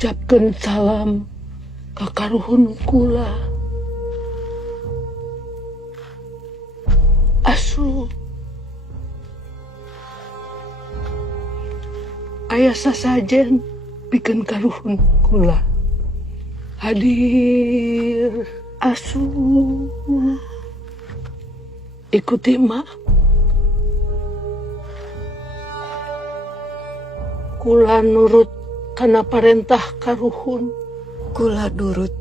ngucapkeun salam ka karuhun kula. Asu aya sasajen pikeun karuhun kula. Hadir asu ikuti mak. Kula nurut kana parentah karuhun. Kula nurut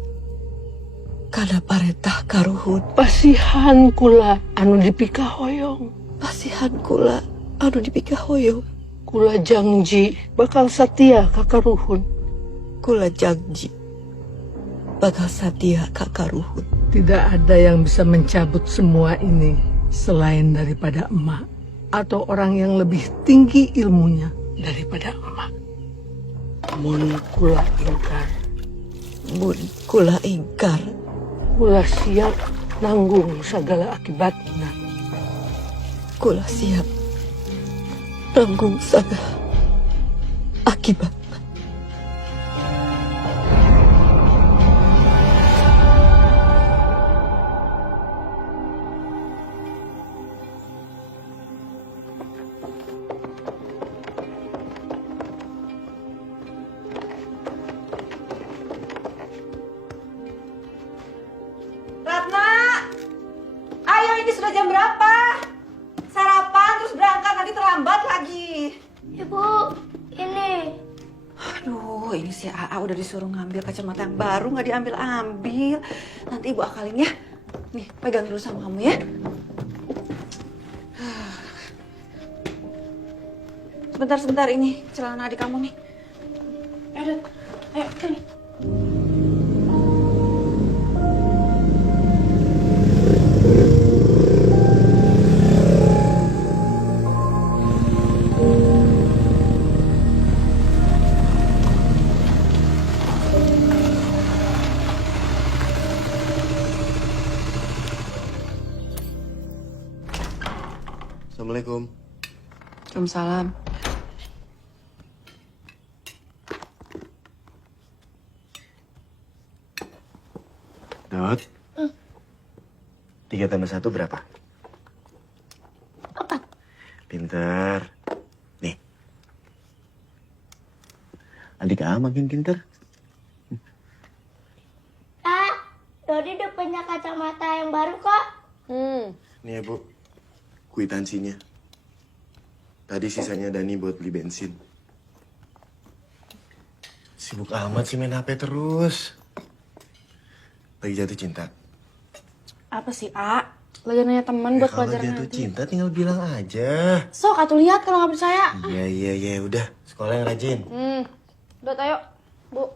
kana parentah karuhun. Pasihan kula anu dipikahoyong. Pasihan kula anu dipikahoyong. Kula janji bakal satia ka karuhun. Kula janji bakal satia ka karuhun. Tidak ada yang bisa mencabut semua ini selain daripada emak atau orang yang lebih tinggi ilmunya daripada emak. Mun kula ingkar. Mun kula ingkar. Kula siap nanggung segala akibatnya. Kula siap nanggung segala akibat. Ratna, ayo ini sudah jam berapa? Sarapan terus berangkat, nanti terlambat lagi. Ibu, ini. Aduh, ini si AA udah disuruh ngambil kacamata yang baru, nggak diambil-ambil. Nanti ibu akalin ya. Nih, pegang dulu sama kamu ya. Sebentar, ini celana adik kamu nih. Ayo, sini. Assalamualaikum. Waalaikumsalam. Dot. 3 tambah 1 berapa? 4. Pinter. Nih. Adik A makin pinter. Dodi udah punya kacamata yang baru kok. Nih ya, Bu. Kwitansinya. Tadi sisanya Dani buat beli bensin. Sibuk amat sih main HP terus. Lagi jatuh cinta. Apa sih, A? Lagi nanya teman buat Kalau pelajaran jatuh nanti. cinta tinggal bilang aja. Sok, atuh lihat kalau nggak percaya. Iya, udah. Sekolah yang rajin. Udah, ayo, Bu.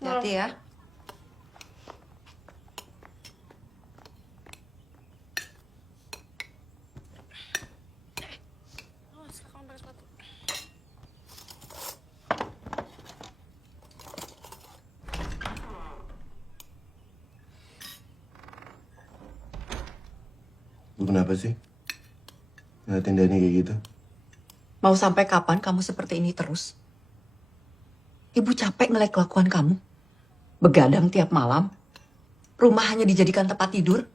Hati-hati ya. Lu kenapa sih? Ngeliatin Dani kayak gitu? Mau sampai kapan kamu seperti ini terus? Ibu capek ngeliat kelakuan kamu. Begadang tiap malam. Rumah hanya dijadikan tempat tidur.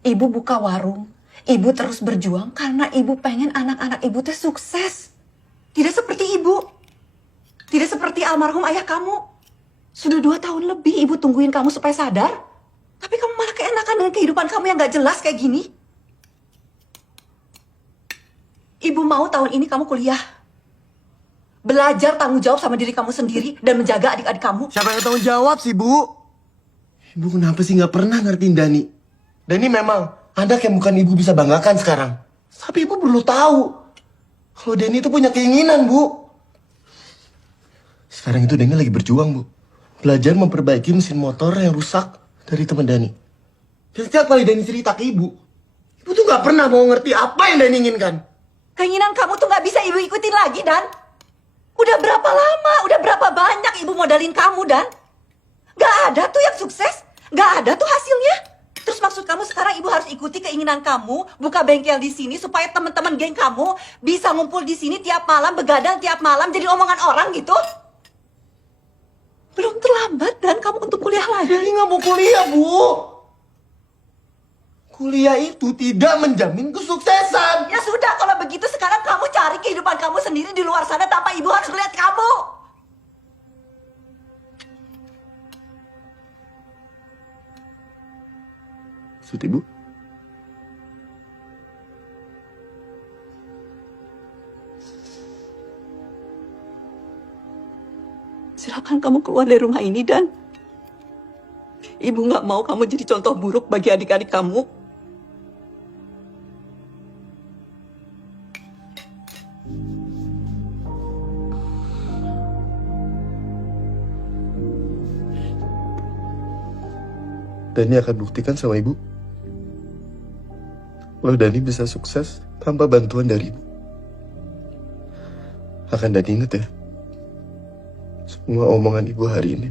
Ibu buka warung. Ibu terus berjuang karena ibu pengen anak-anak ibu teh sukses. Tidak seperti ibu. Tidak seperti almarhum ayah kamu. Sudah 2 tahun lebih ibu tungguin kamu supaya sadar. Tapi kamu malah keenakan dengan kehidupan kamu yang gak jelas kayak gini. Ibu mau tahun ini kamu kuliah. Belajar tanggung jawab sama diri kamu sendiri dan menjaga adik-adik kamu. Siapa yang tanggung jawab sih, Bu? Ibu kenapa sih nggak pernah ngertiin Dani? Dani memang anak yang bukan ibu bisa banggakan sekarang. Tapi ibu perlu tahu kalau Dani itu punya keinginan, Bu. Sekarang itu Dani lagi berjuang, Bu. Belajar memperbaiki mesin motor yang rusak dari teman Dani. Dan setiap kali Dani cerita ke ibu tuh nggak pernah mau ngerti apa yang Dani inginkan. Keinginan kamu tuh gak bisa ibu ikutin lagi, Dan. Udah berapa lama, udah berapa banyak ibu modalin kamu, Dan. Gak ada tuh yang sukses. Gak ada tuh hasilnya. Terus maksud kamu sekarang ibu harus ikuti keinginan kamu, buka bengkel di sini supaya teman-teman geng kamu bisa ngumpul di sini tiap malam, begadang tiap malam jadi omongan orang gitu? Dani nggak mau kuliah, Bu. Kuliah itu tidak menjamin kesuksesan. Ya sudah, kalau begitu sekarang kamu cari kehidupan kamu sendiri di luar sana tanpa ibu harus melihat kamu. Maksud Ibu? Silakan kamu keluar dari rumah ini, Dan. Ibu nggak mau kamu jadi contoh buruk bagi adik-adik kamu. Dani akan buktikan sama Ibu kalau Dani bisa sukses tanpa bantuan dari Ibu. Akan Dani inget ya semua omongan Ibu hari ini.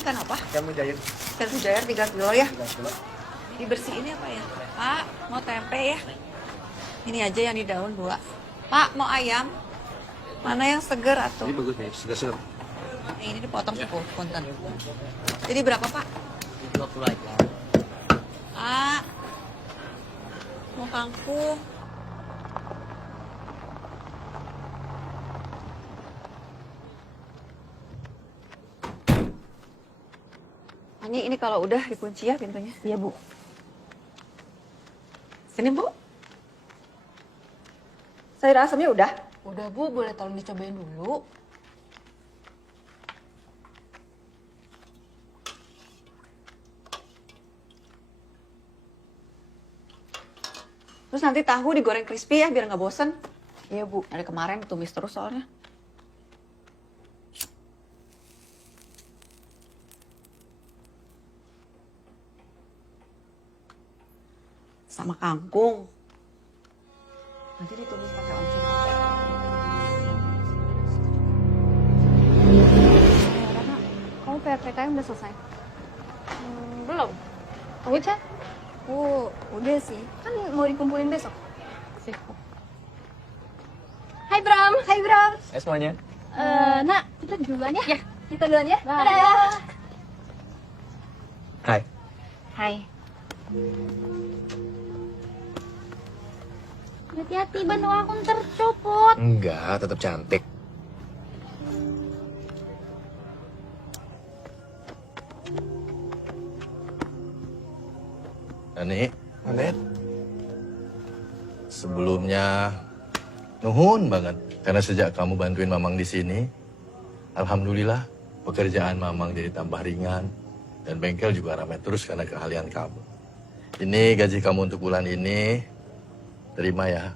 Ikan apa? Ikan mujair. Ikan mujair 3 kilo ya. Dibersihin ya Pak ya. Pak, mau tempe ya? Ini aja yang di daun 2. Pak, mau ayam? Mana yang seger atuh? Ini bagus nih, segar-segar. Ini dipotong 10 punten. Jadi berapa Pak? 20 aja. Pak, mau kangkung. Ini kalau udah dikunci ya pintunya. Iya, Bu. Sini Bu. Sayur asamnya udah. Udah, Bu. Boleh tolong dicobain dulu. Terus nanti tahu digoreng crispy ya biar nggak bosen. Iya, Bu. Dari kemarin tumis terus soalnya. Sama kangkung. Nanti ditumis pakai oncom. Rana, kamu PRPKM udah selesai? Belum. Kamu chat? Udah sih. Kan mau dikumpulin besok. Sip. Hai Bram. Hai Bram. Hai semuanya. Nak, kita duluan ya? Ya. Kita duluan ya? Dadah. Hai. Hai. Hati-hati, ban aku ntar copot. Enggak, tetap cantik. Ani, Anet, sebelumnya nuhun banget karena sejak kamu bantuin Mamang di sini, alhamdulillah pekerjaan Mamang jadi tambah ringan dan bengkel juga ramai terus karena keahlian kamu. Ini gaji kamu untuk bulan ini, terima ya.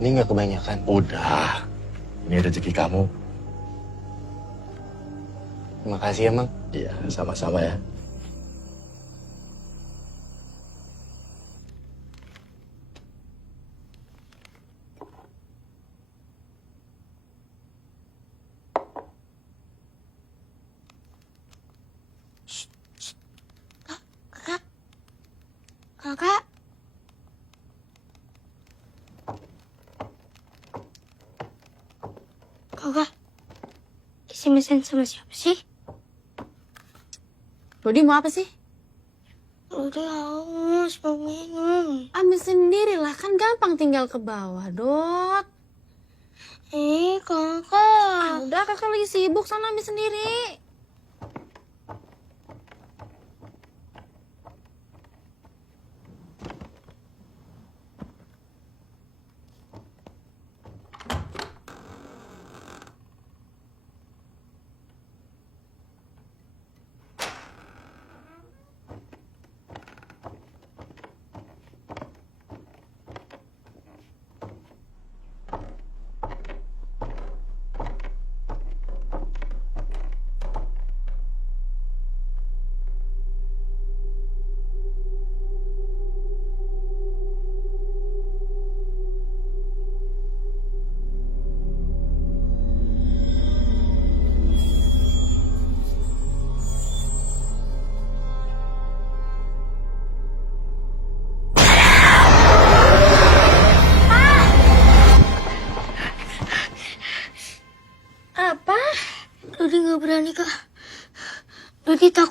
ini nggak kebanyakan. Udah, ini rezeki kamu. Terima kasih ya, Mang. Iya, sama-sama ya. Kakak. Kakak. Isi mesin sama siapa sih? Dodi mau apa sih? Udah haus, mau minum. Ambil sendirilah, kan gampang tinggal ke bawah, Dot. Kakak. Udah, kakak lagi sibuk, sana ambil sendiri.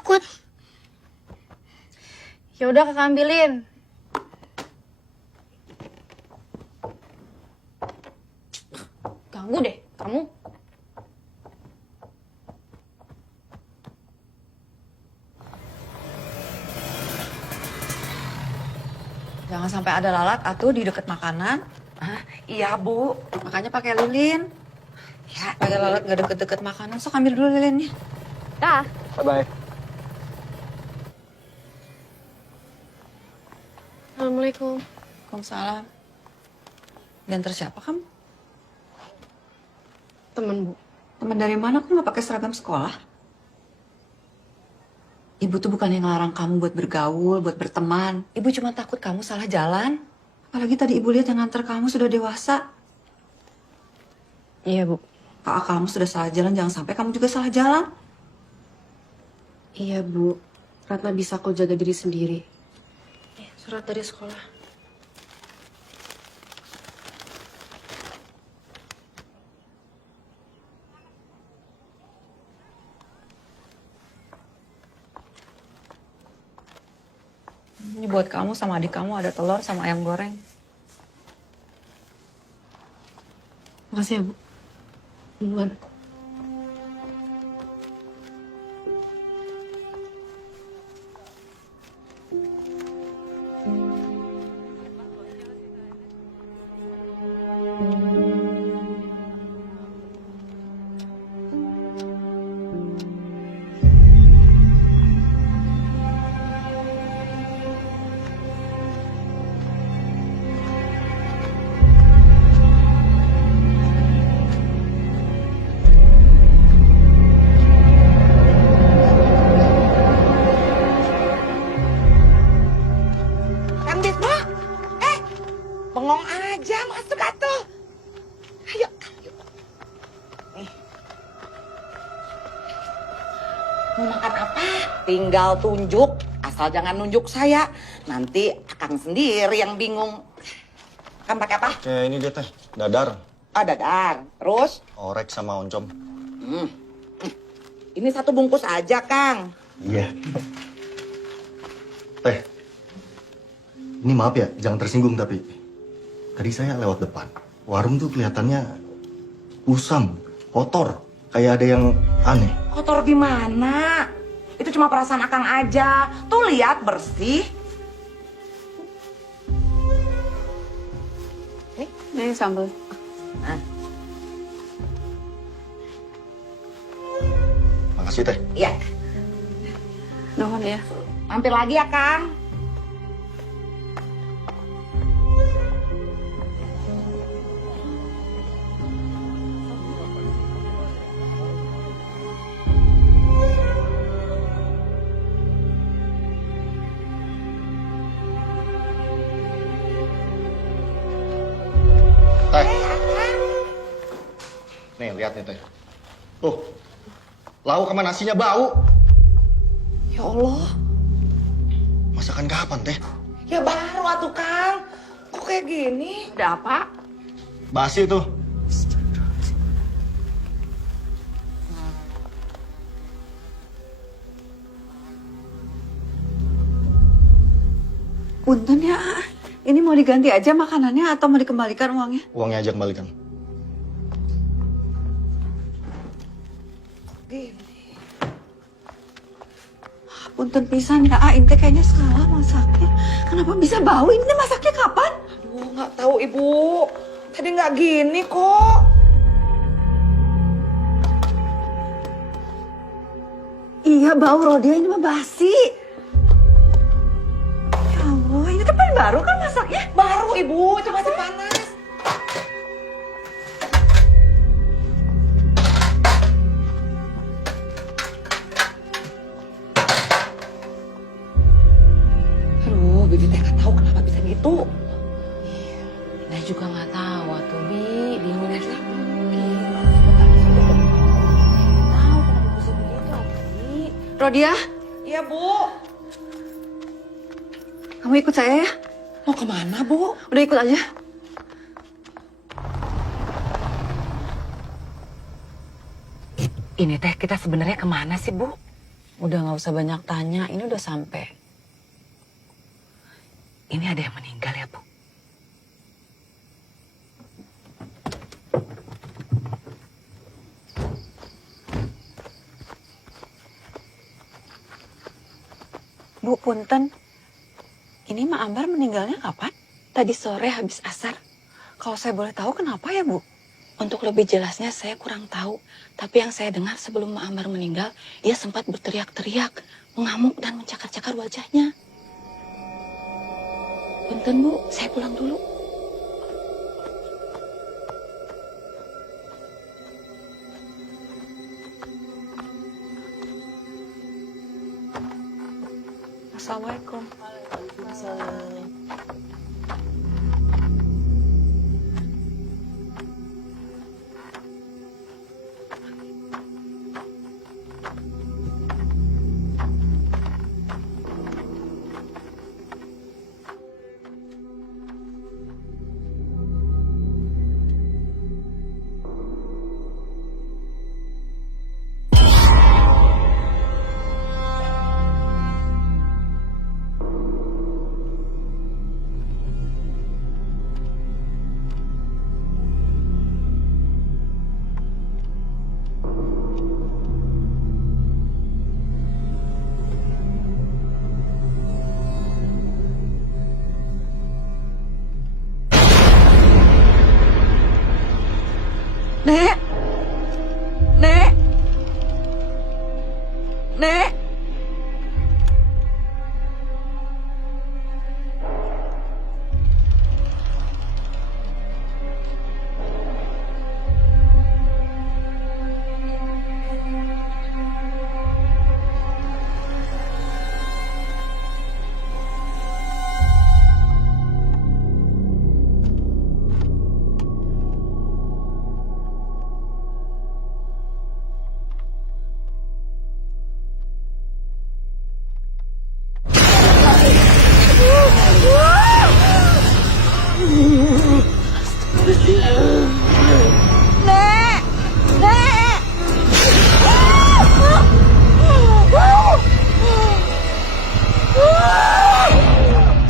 takut. Ya udah kakak ambilin. Ganggu deh kamu. Jangan sampai ada lalat atuh di deket makanan. Ah, iya, Bu. Makanya pakai lilin. Ya, ada lalat nggak deket-deket makanan. Sok ambil dulu lilinnya. Dah. Bye-bye. Assalamualaikum. Waalaikumsalam. Diantar siapa kamu? Temen Bu. Teman dari mana kok nggak pakai seragam sekolah? Ibu tuh bukan yang ngelarang kamu buat bergaul, buat berteman. Ibu cuma takut kamu salah jalan. Apalagi tadi ibu lihat yang nganter kamu sudah dewasa. Iya Bu. Kalau kamu sudah salah jalan, jangan sampai kamu juga salah jalan. Iya Bu. Ratna bisa kok jaga diri sendiri. Surat dari sekolah. Ini buat kamu sama adik kamu ada telur sama ayam goreng. Makasih ya Bu. Duluan. Kang Bisma, bengong aja masuk atuh. Ayo, Kang, yuk. Mau makan apa? Tinggal tunjuk, asal jangan nunjuk saya. Nanti Akang sendiri yang bingung. Kan pakai apa? Ini dia teh, dadar, Oh, dadar. Terus, orek sama oncom. ini satu bungkus aja, Kang. Iya. Teh, ini maaf ya, jangan tersinggung tapi tadi saya lewat depan. Warung tuh kelihatannya usam, kotor, kayak ada yang aneh. Kotor gimana? Itu cuma perasaan Akang aja. Tuh lihat bersih. Ini sambal. Makasih teh. Iya, Nuhun ya. mampir lagi ya, Kang. Teh. Nih, lihat nih teh. Tuh, lauk sama nasinya bau. Ya Allah, Masakan kapan teh? ya baru atuh, Kang. Kok kayak gini? Ada apa? Basi tuh. Punten ya, ini mau diganti aja makanannya atau mau dikembalikan uangnya? Uangnya aja kembalikan. Punten pisan ya, ini kayaknya salah masaknya. Kenapa bisa bau? Ini masaknya kapan? Aduh, nggak tahu, Ibu. Tadi nggak gini kok. Iya bau Rodia, ini mah basi. Ya Allah, ini kan baru kan masaknya? Baru, Ibu. Itu masih panas. Aduh, Bibi teh nggak tahu kenapa bisa gitu. Nah juga nggak tahu tuh Bi, bingung juga. Tahu kenapa bisa begitu Bi? Rodia, Iya, Bu. kamu ikut saya ya? Mau kemana, Bu? Udah ikut aja. Ini teh kita sebenarnya kemana sih Bu? Udah nggak usah banyak tanya, ini udah sampai. Ini ada yang meninggal ya, Bu? Bu, punten. Ini Mak Ambar meninggalnya kapan? Tadi sore habis asar. Kalau saya boleh tahu kenapa ya, Bu? Untuk lebih jelasnya saya kurang tahu. Tapi yang saya dengar sebelum Mak Ambar meninggal, ia sempat berteriak-teriak, mengamuk dan mencakar-cakar wajahnya. Punten, Bu, saya pulang dulu. Assalamualaikum. Nek! Nek! Nek! Nek! Nek!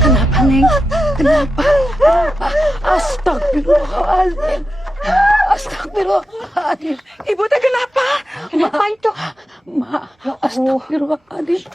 Kenapa, Neng? Kenapa? Astagfirullahaladzim. Astagfirullahaladzim. Ibu teh kenapa? Kenapa itu? Mak, astagfirullahaladzim.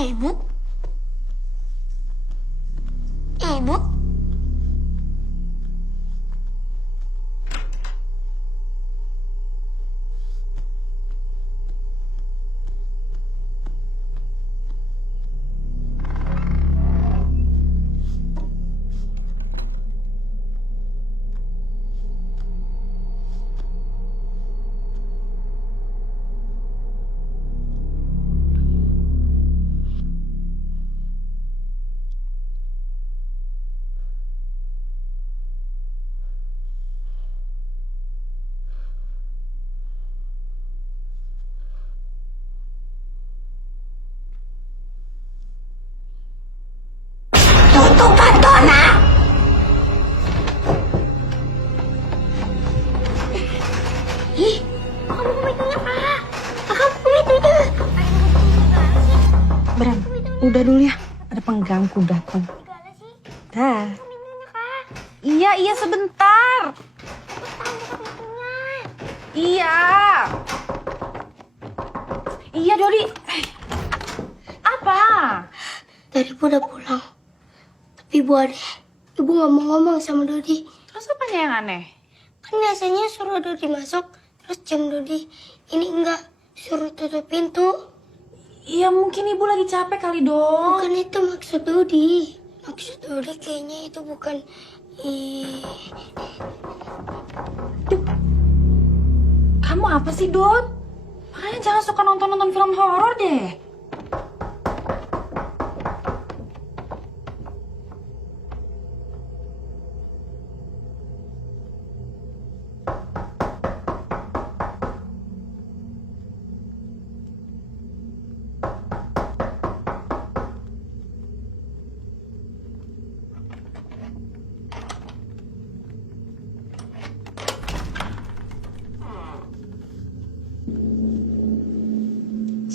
Ibu? Ibu? Tutup pantona! Ih, kamu kumitunya apa? Kamu kumitunya. Bram, udah dulu ya. Ada pengganggu datang. Dah. Iya, sebentar. Iya. Iya, Dodi. Apa? Tadi ibu udah pulang. Tapi ibu aneh. Ibu nggak mau ngomong sama Dodi. Terus apanya yang aneh? Kan biasanya suruh Dodi masuk, terus jam Dodi ini enggak, suruh tutup pintu. Ya mungkin ibu lagi capek kali dong. Bukan itu maksud Dodi. Maksud Dodi kayaknya itu bukan Kamu apa sih, Dot? Makanya jangan suka nonton-nonton film horor deh.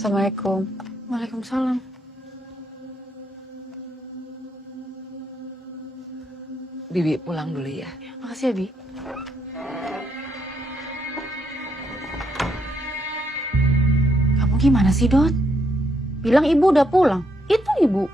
Assalamualaikum. Waalaikumsalam. Bibi pulang dulu ya. Makasih ya, Bi. Kamu gimana sih, Dot? Bilang ibu udah pulang. Itu ibu.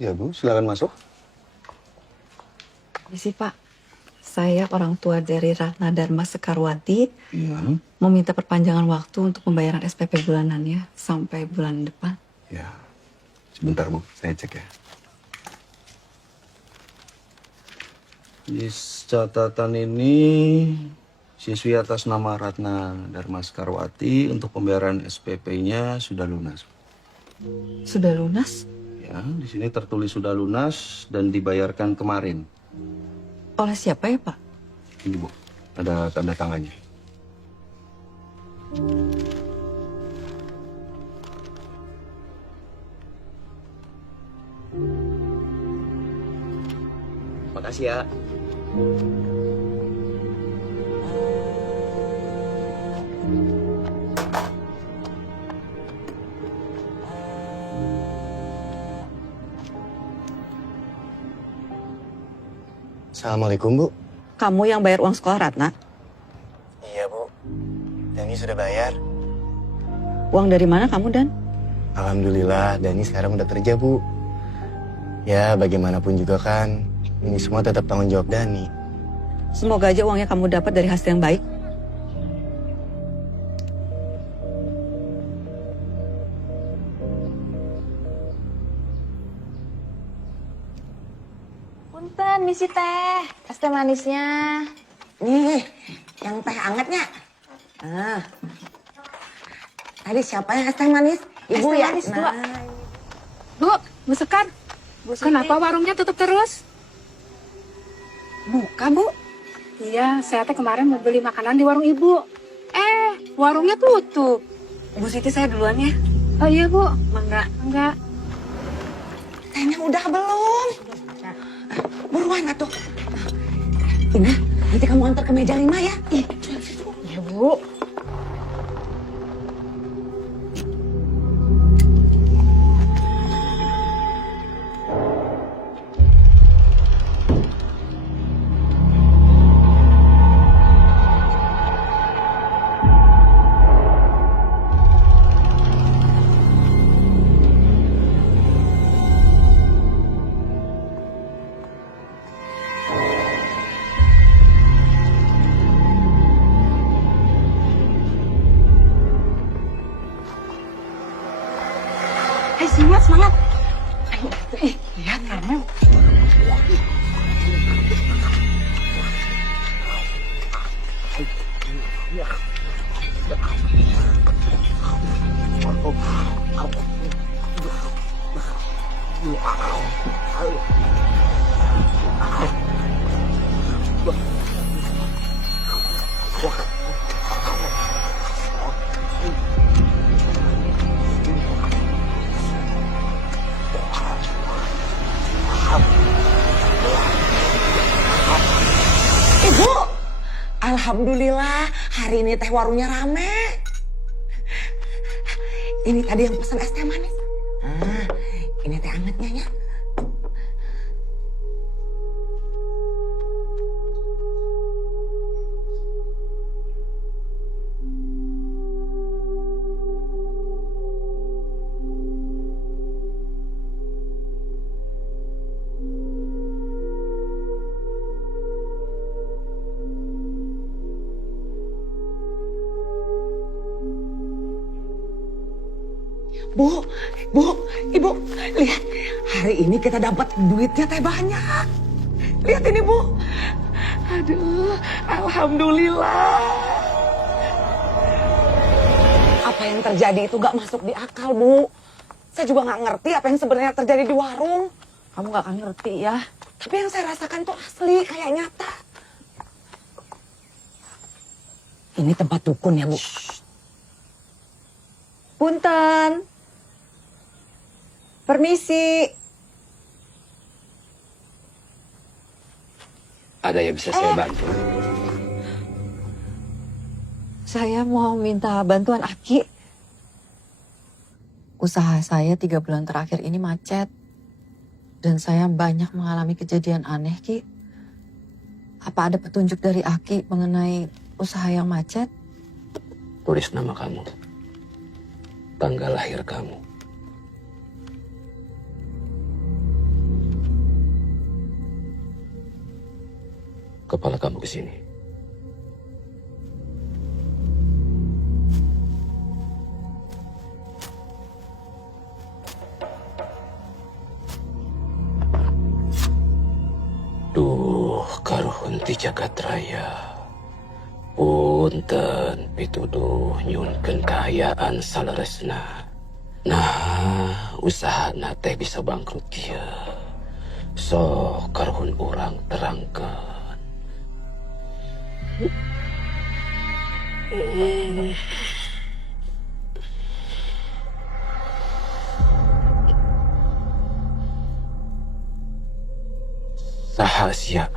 Ya Bu, silakan masuk. Misi Pak, saya orang tua dari Ratna Dharma Sekarwati Iya. meminta perpanjangan waktu untuk pembayaran SPP bulanannya sampai bulan depan. Ya. Sebentar Bu, saya cek ya. Di catatan ini siswi atas nama Ratna Dharma Sekarwati untuk pembayaran SPP-nya sudah lunas. Sudah lunas? Ya, di sini tertulis sudah lunas dan dibayarkan kemarin. Oleh siapa ya Pak? Ini Bu, ada tanda tangannya. Makasih ya. Assalamualaikum Bu. Kamu yang bayar uang sekolah Ratna? Iya Bu, Dani sudah bayar. Uang dari mana kamu Dan? Alhamdulillah, Dani sekarang udah kerja Bu. Ya, bagaimanapun juga kan, ini semua tetap tanggung jawab Dani. Semoga aja uangnya kamu dapat dari hasil yang baik. Punten, misi teh. Es teh manisnya. Nih, yang teh angetnya. Nah. Tadi siapa yang es teh manis? Ibu Es teh ya? manis, dua. Bu Sekar. Kenapa warungnya tutup terus? Buka, Bu. Iya, saya teh kemarin mau beli makanan di warung ibu. Warungnya tutup. Bu Siti, saya duluan ya. Oh iya, Bu. Mangga. Enggak. Tehnya udah belum? Buruan atuh. Ina, nanti kamu antar ke meja 5 ya. Ya, Bu. Semangat, semangat. Ayo, lihat kamu. Ibu, alhamdulillah hari ini teh warungnya rame. Ini tadi yang pesan es teh manis. Nah, ini teh angetnya ya. Bu, Ibu, lihat. Hari ini kita dapat duitnya teh banyak. Lihat ini, Bu. Aduh, alhamdulillah. Apa yang terjadi itu gak masuk di akal, Bu. Saya juga gak ngerti apa yang sebenarnya terjadi di warung. Kamu gak akan ngerti ya. Tapi yang saya rasakan tuh asli, kayak nyata. Ini tempat dukun ya, Bu. Punten. Permisi. Ada yang bisa saya bantu? Saya mau minta bantuan Aki. Usaha saya 3 bulan terakhir ini macet. Dan saya banyak mengalami kejadian aneh, Ki. Apa ada petunjuk dari Aki mengenai usaha yang macet? Tulis nama kamu, tanggal lahir kamu. Kepala kamu ke sini. Duh, karuhun ti jagat raya. Punten pituduh nyunkeun kahayaan saleresna. Nah, usahana teh bisa bangkrut kieu. Sok karuhun urang terangkeun. Saha sia?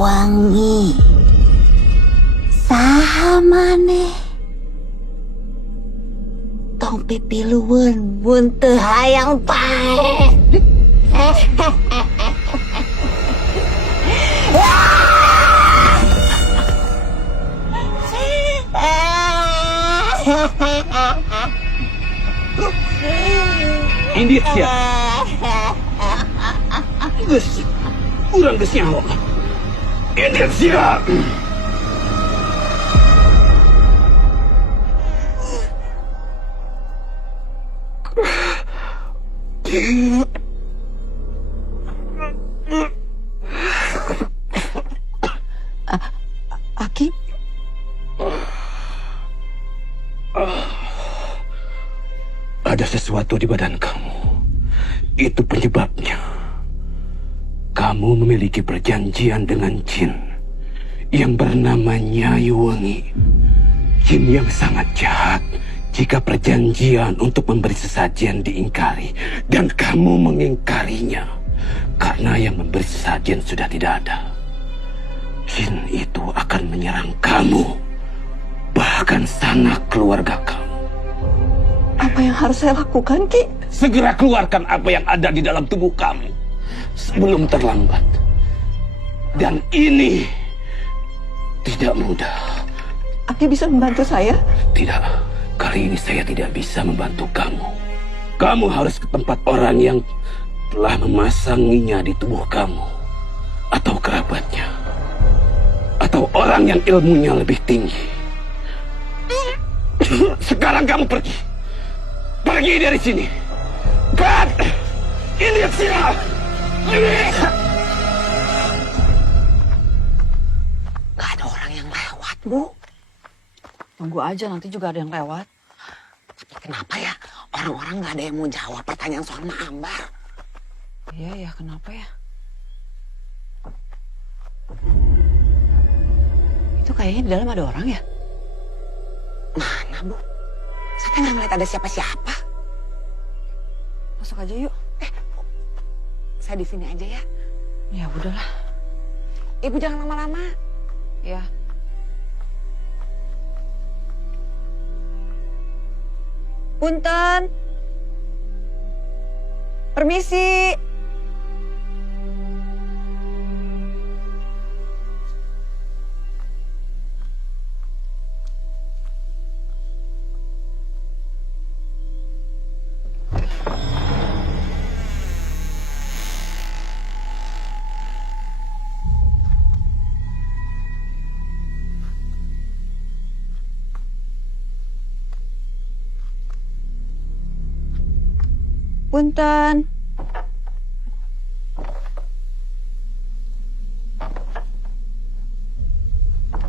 Wangi saha maneh tong pipilueun mun teu hayang pae. Indit sia. Geus, urang geus nyaho. Indit sia. Aki, Ada sesuatu di badan kamu. Itu penyebabnya. Kamu memiliki perjanjian dengan jin yang bernama Nyai Wengi. Jin yang sangat jahat jika perjanjian untuk memberi sesajen diingkari dan kamu mengingkarinya karena yang memberi sesajen sudah tidak ada. Jin itu akan menyerang kamu, bahkan sanak keluarga kamu. apa yang harus saya lakukan, Ki? Segera keluarkan apa yang ada di dalam tubuh kamu sebelum terlambat. Dan ini tidak mudah. Aki bisa membantu saya? Tidak, kali ini saya tidak bisa membantu kamu. Kamu harus ke tempat orang yang telah memasanginya di tubuh kamu, atau kerabatnya, atau orang yang ilmunya lebih tinggi. Sekarang kamu pergi. Pergi dari sini. Bad! Ini siap! Gak ada orang yang lewat, Bu. Tunggu aja, nanti juga ada yang lewat. Tapi kenapa ya orang-orang gak ada yang mau jawab pertanyaan soal Mak Ambar? Iya ya, kenapa ya? Itu kayaknya di dalam ada orang ya? Mana, Bu? Saya nggak ngeliat ada siapa-siapa. Masuk aja yuk. Saya di sini aja ya. Ya udahlah. Ibu jangan lama-lama. Ya. Punten. Permisi. Punten.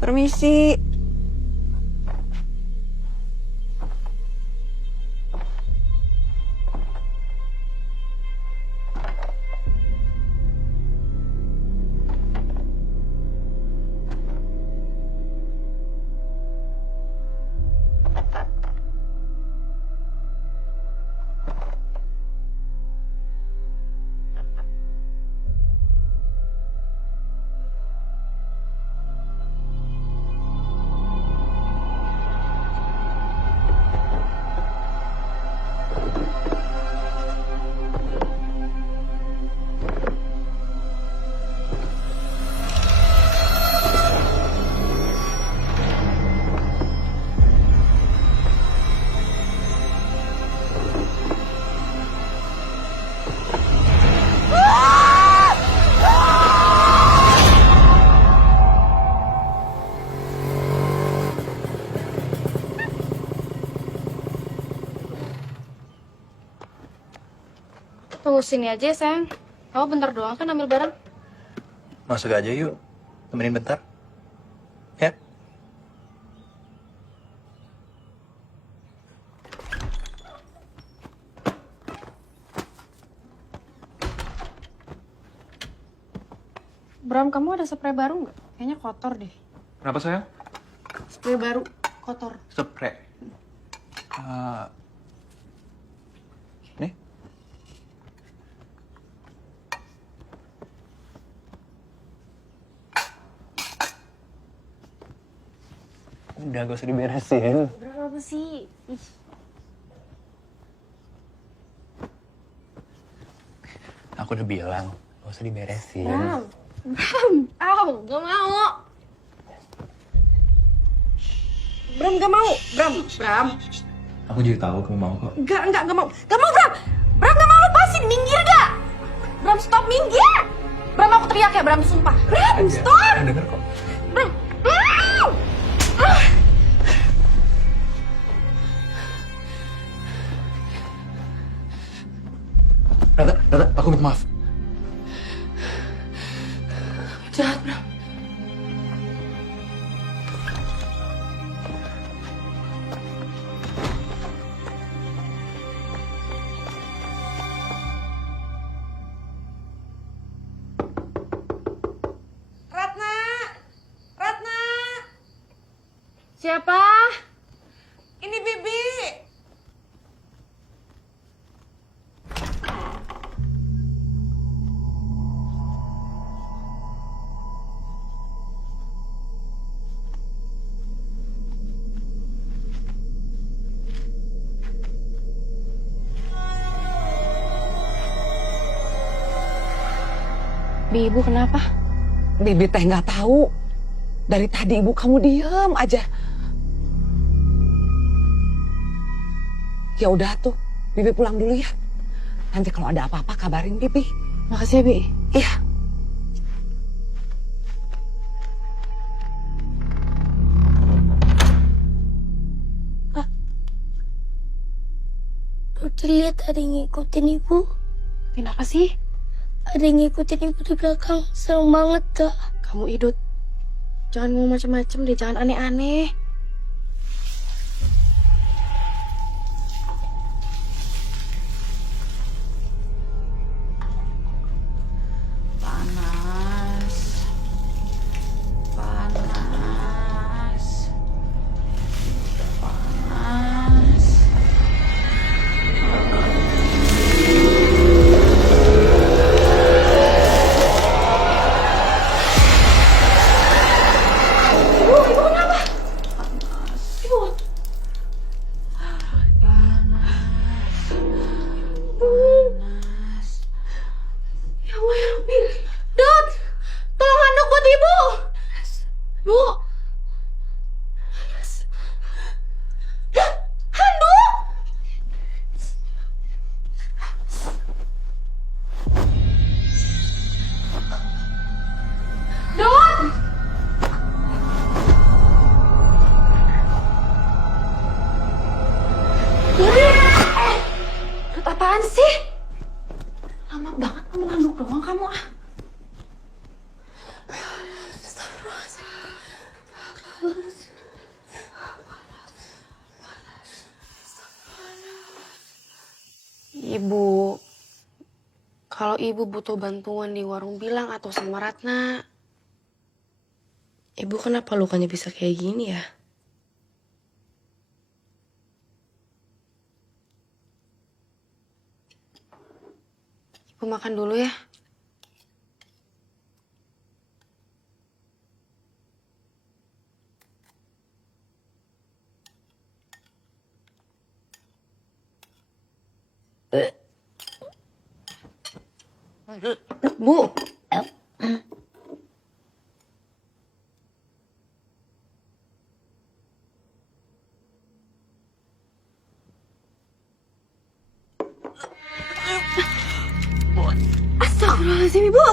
Permisi. Tunggu sini aja ya, sayang. Kamu bentar doang kan ambil barang? Masuk aja yuk. Temenin bentar. Ya. Bram, kamu ada spray baru nggak? Kayaknya kotor deh. Kenapa sayang? Spray baru, kotor. Spray. Nih. Udah gak usah diberesin. Berapa sih? Ih. Aku udah bilang, gak usah diberesin. Bram, Bram, gak mau. Bram, gak mau. Bram. Aku juga tahu kamu mau kok. Gak mau. Gak mau, Bram. Bram, gak mau, lepasin. Minggir gak? Bram, stop, minggir. Bram, aku teriak ya, Bram, sumpah. Bram, stop. Aku denger kok. Bram. Aku minta maaf. Jahat, Bro. Ratna! Ratna! Siapa? Ini Bibi. Bi, Ibu kenapa? Bibi teh nggak tahu. Dari tadi ibu kamu diem aja. Ya udah tuh, Bibi pulang dulu ya. Nanti kalau ada apa-apa kabarin Bibi. Makasih ya, Bi. Iya. Dokter lihat ada yang ngikutin ibu. Kenapa sih? Ada yang ngikutin ibu di belakang. Serem banget, Kak. Kamu Idut. Jangan ngomong macam-macam deh, jangan aneh-aneh. Panas. Panas. Panas. Ya Allah, ya Rabbi. Dot, tolong handuk buat ibu. Bu. Dot, handuk. Dot. Dot, apaan sih? Lama banget kamu ngangguk doang kamu ah. Ibu, kalau ibu butuh bantuan di warung bilang atau sama Ratna. Ibu kenapa lukanya bisa kayak gini ya? Ibu makan dulu ya. Bu. Astagfirullahaladzim, Ibu.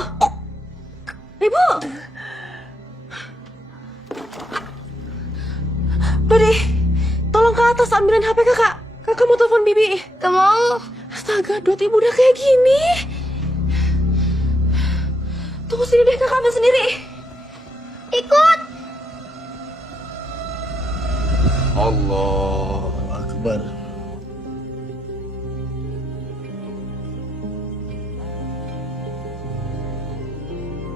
Ibu. Dodi, tolong ke atas ambilin HP kakak. Kakak mau telepon Bibi. Gak mau. Astaga, Dot, Ibu udah kayak gini. Tunggu sini deh, kakak ambil sendiri. Ikut. Allahu Akbar.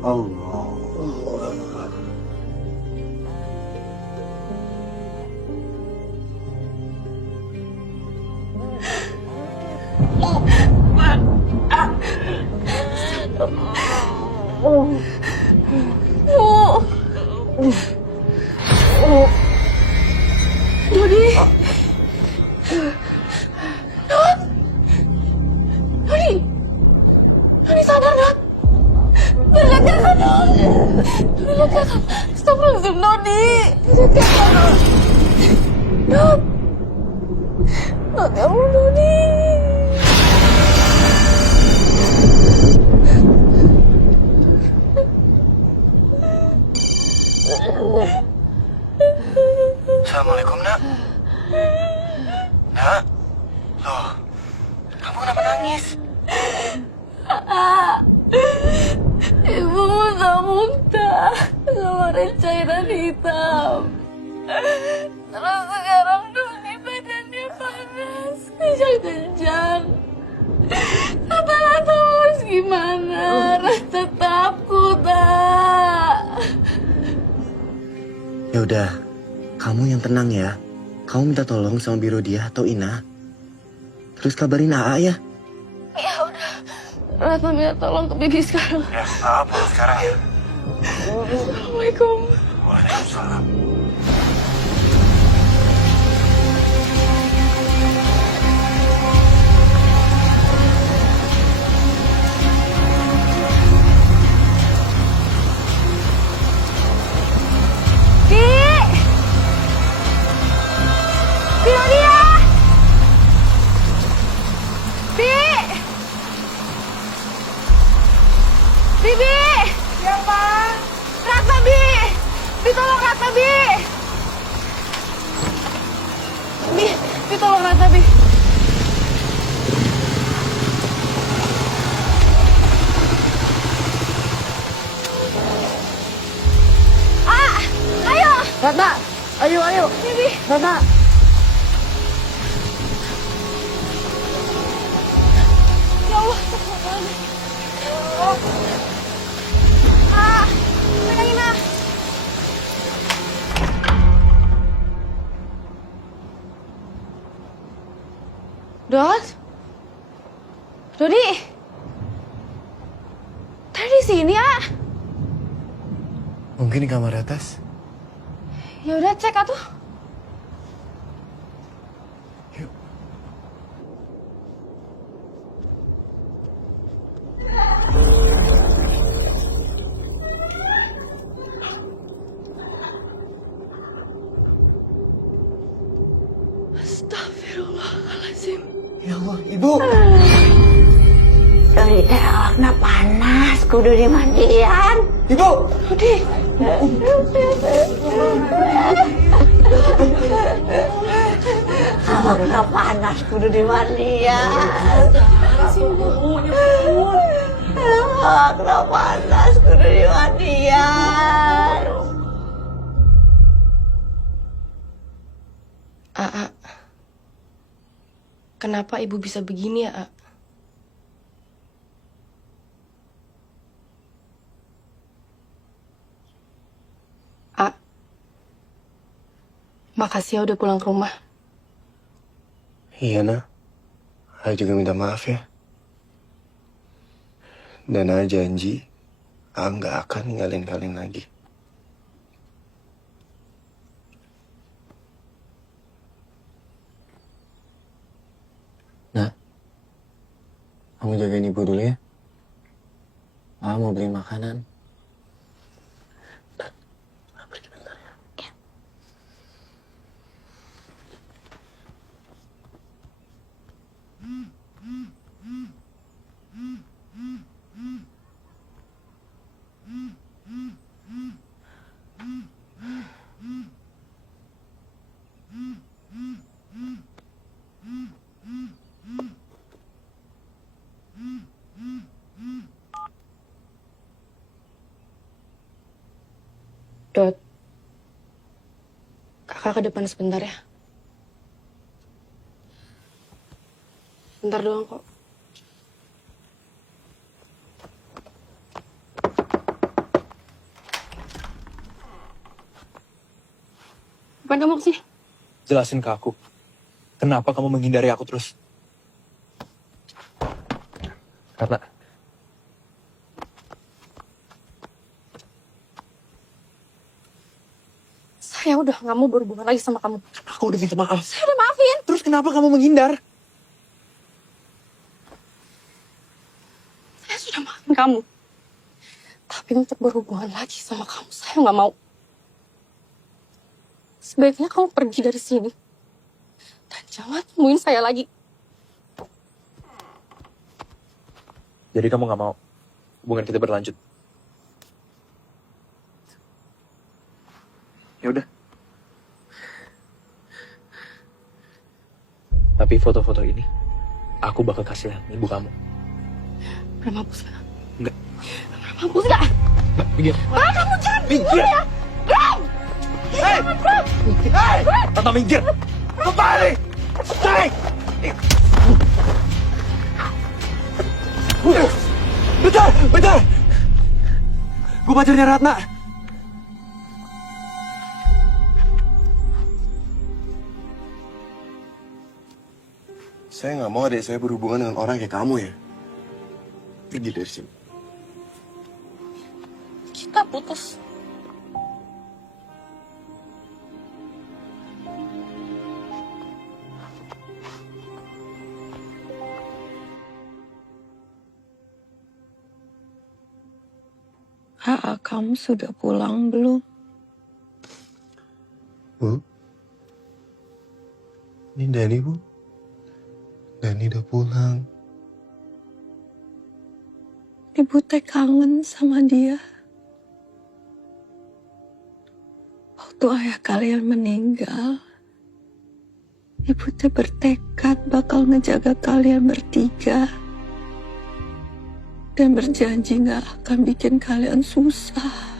Allahu Akbar. Dodi. Dot. Dodi. Dodi sadar, Dot. Dodi lihat kakak, Dot. Dodi lihat kakak. Astagfirullahaladzim, Dodi. Lihat kakak, Dot. Dot. Dot, ya Allah, Dodi. Assalamualaikum, Nak. Nak. Loh, kamu kenapa nangis? Ibu muntah-muntah ngeluarin cairan hitam. Terus sekarang Doni badannya panas, kejang-kejang. Rata-rata harus gimana? Rata takut, Ya udah, kamu yang tenang ya. Kamu minta tolong sama Biro dia atau Ina. Terus kabarin AA ya. Ya udah, Ratna minta tolong ke Bibi sekarang. Ya, AA pulang sekarang ya. Assalamualaikum. Waalaikumsalam. Bibi! Siapa? Ratna, Bi! Ditolong Ratna, Bi! Bi, ditolong Ratna, Bi. Ah! Ayo! Ratna, ayo. Bibi! Ratna. Ya Allah, astagfirullahaladzim. Pegangin, ah. Dot? Dodi? Tadi di sini, ah. Mungkin di kamar atas. Ya udah cek atuh. Astagfirullahaladzim. Ya Allah, Ibu. Dari awakna panas, kudu dimandian. Ibu. Dodi. Awakna panas, kudu dimandian. Awakna panas, kudu dimandian. Aa, kenapa ibu bisa begini ya, A? A, makasih ya udah pulang ke rumah. Iya, Nah. A juga minta maaf ya. Dan A janji, A nggak akan ninggalin kalian lagi. Nah, kamu jagain ibu dulu ya. A mau beli makanan. A pergi bentar ya. Dot, kakak ke depan sebentar ya. Bentar doang kok. Ngapain kamu kesini? Jelasin ke aku. Kenapa kamu menghindari aku terus? Karena saya udah nggak mau berhubungan lagi sama kamu. aku udah minta maaf. Saya udah maafin. Terus kenapa kamu menghindar? Saya sudah maafin kamu. Tapi untuk berhubungan lagi sama kamu, saya nggak mau. Sebaiknya kamu pergi dari sini. Dan jangan temuin saya lagi. Jadi kamu gak mau hubungan kita berlanjut? Ya udah. Tapi foto-foto ini aku bakal kasih ibu kamu. Udah mampus gak? Enggak. Udah mampus gak? Mbak, minggir. Pak, kamu jangan Minggir. ya. Bram! Hei! Hei! Tata minggir! Kembali! Cari! Bentar! Bentar! Gue pacarnya Ratna. Saya nggak mau adik saya berhubungan dengan orang kayak kamu ya. Pergi dari sini. Kita putus. Kamu sudah pulang belum? Bu? Ini Dani, Bu. Dani udah pulang. Ibu teh kangen sama dia. Waktu ayah kalian meninggal, ibu teh bertekad bakal ngejaga kalian bertiga. Dan berjanji gak akan bikin kalian susah.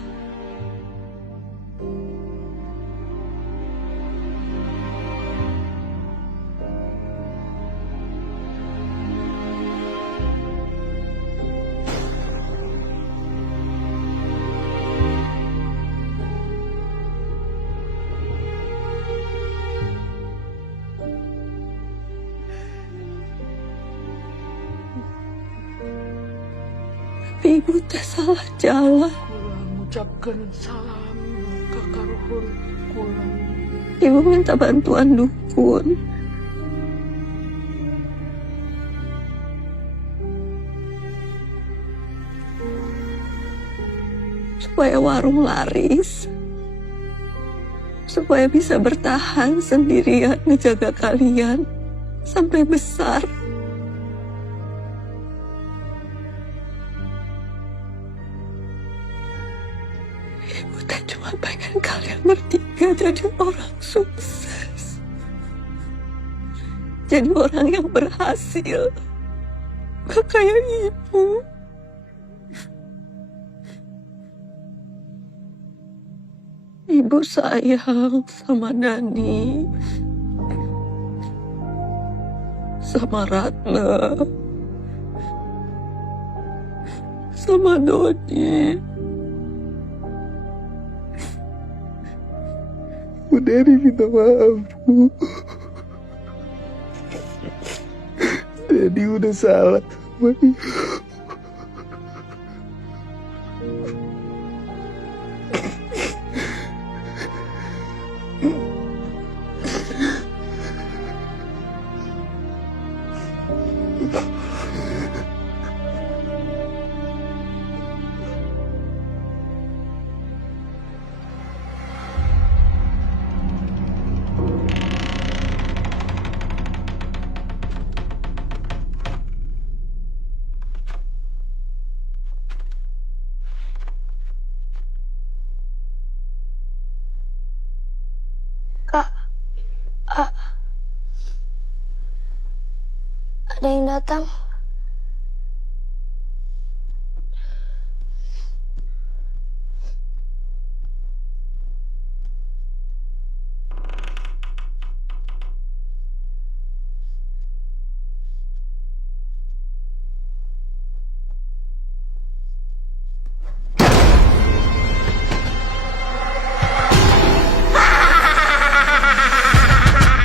Tapi ibu teh salah jalan. Kula mengucapkan salam kakak ruhun kula. Ibu minta bantuan dukun. Supaya warung laris. Supaya bisa bertahan sendirian ngejaga kalian sampai besar. Ibu teh cuma pengen kalian bertiga jadi orang sukses. Jadi orang yang berhasil. Gak kayak ibu. Ibu sayang sama Dani. Sama Ratna. Sama Dodi. Bu Dani minta maaf, Bu. Dani udah salah sama ibu. Kak, ada yang datang.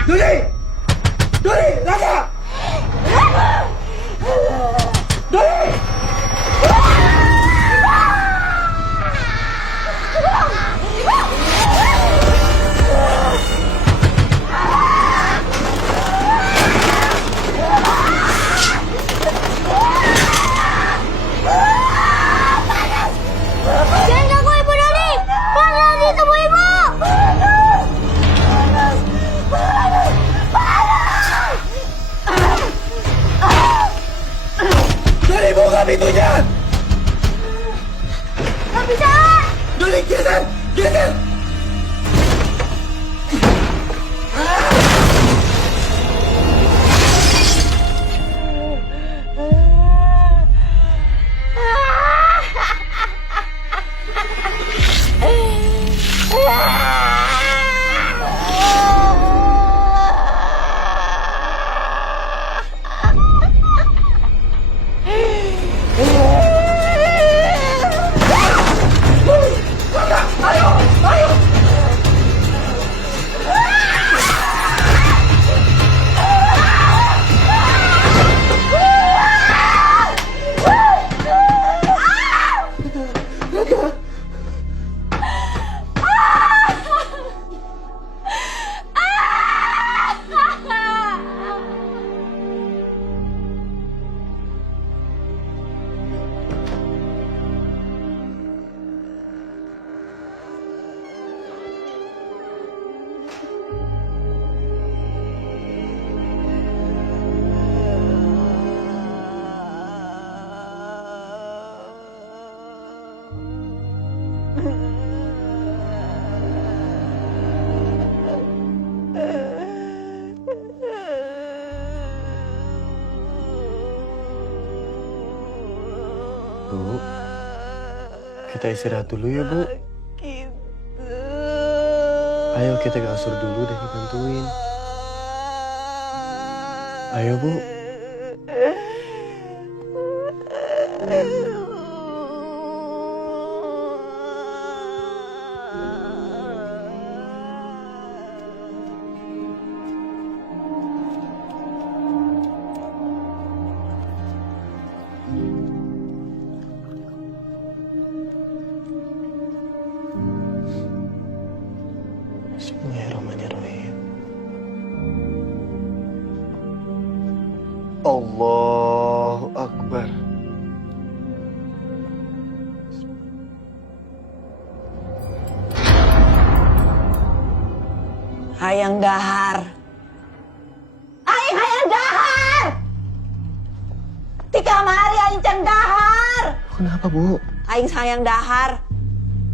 Dodi! Dodi! Raka! Dodi! Jangan ganggu ibu Dani! Bang Dani, temu ibu! Bu, kita istirahat dulu ya, Bu. Ayo kita ke kasur dulu dan dibantuin. Ayo, Bu. Bismillahirrahmanirrahim. Allahu Akbar. Hayang dahar. Hayang dahar. Di kamar aing can dahar. Kenapa, Bu? Aing sayang dahar.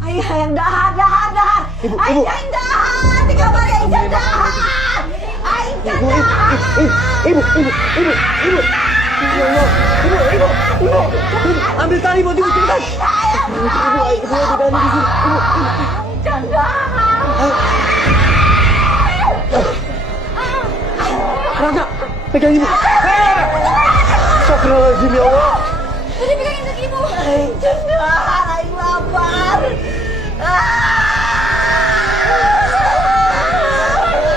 Aing hayang dahar. Ibu, Aing Ibu. sayang dahar. Di kamar aing can dahar. Aing can dahar. Ibu. Ya Allah. Ibu. Ambil tali buat ibu cepetan. Ibu ada Dani di sini. Ibu. Can dahar. Rangga, pegang ibu. Astagfirullahaladzim, ya Allah. Tadi pegangin kaki ibu. Aing can dahar. Aing lapar.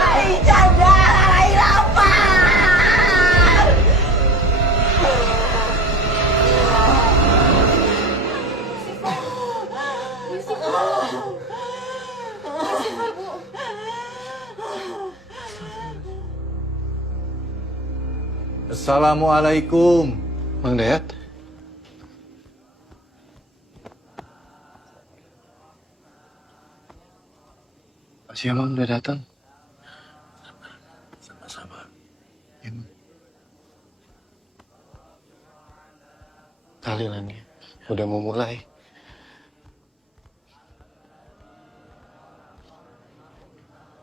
Aing can dahar. Aing lapar. Assalamualaikum. Mang Dayat. Makasih ya, Mang, udah datang. Sama-sama. Ya, Mang. Tahlilannya udah mau mulai.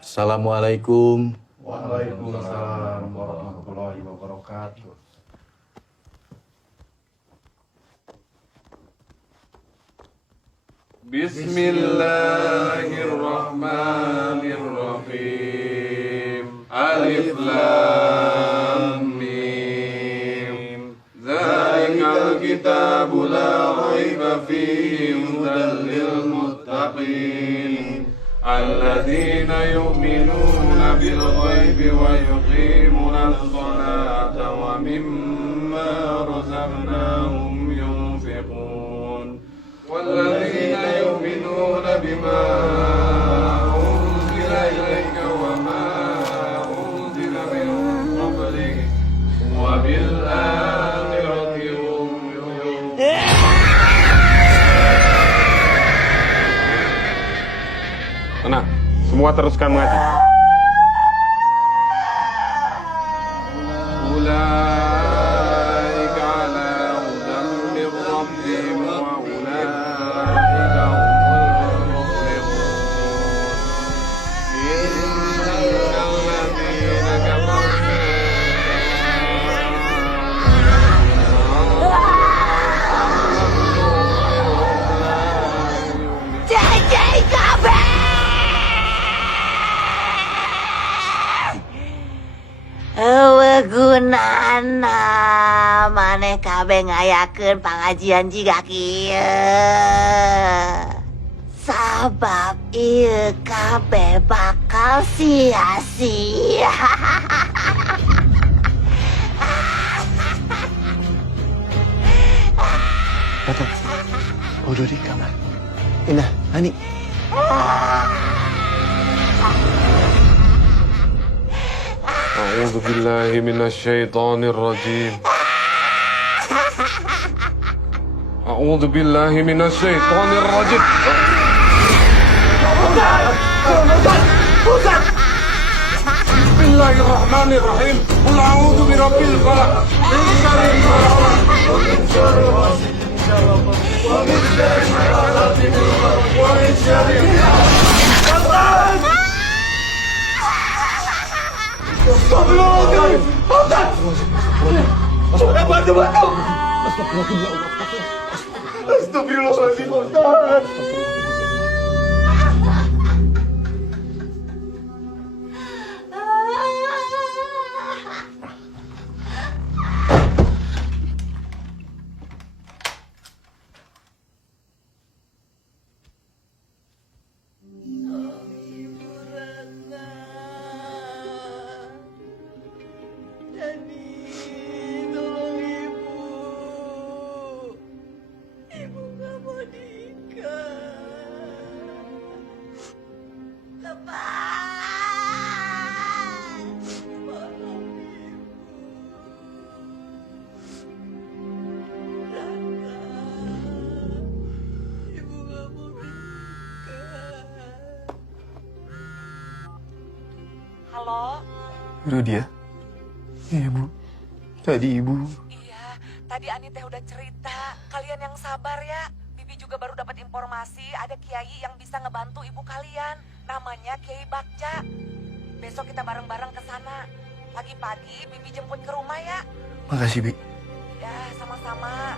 Assalamualaikum. Waalaikumsalam warahmatullahi wabarakatuh. Bismillahirrahmanirrahim. Alif Lam Mim. Zalikal kitabu la raiba fihi hudan lil muttaqin. Alladzina yu'minuna bil ghaibi wa yuqimuna as-salata wa mimma razaqnahum yunfiqun. والذين يؤمنون بما أنزل إليك وما أنزل من قبلك وبالآخرة هم يوقنون. Tenang, semua teruskan mengaji. Ulaika ala hudan min rabbihim wa ulaika humul muflihun. Innal ladzina kafaru Jai kabeh. Gunana maneh kabeh ngayakeun pangajian jiga kieu. Sabab ieu kabeh bakal sia-sia. Datang. Udah di kamar. Indah, Hani. أعوذ بالله من الشيطان الرجيم. أعوذ بالله من الشيطان الرجيم. بسم الله الرحمن الرحيم. قل أعوذ برب الفلق من شر ما خلق ومن شر غاسق إذا وقب ومن شر حاسد ومن شر Astagfirullahaladzim! Ustaz! Bantu! Astagfirullahaladzim, Ustaz. Halo? Rodia? Iya, Bu. Tadi Ibu. Iya, tadi Ani teh udah cerita. Kalian yang sabar ya. Bibi juga baru dapat informasi ada kiai yang bisa ngebantu ibu kalian. Namanya Kiai Bagja. Besok kita bareng-bareng ke sana. Pagi-pagi Bibi jemput ke rumah ya. Makasih, Bi. Ya, sama-sama.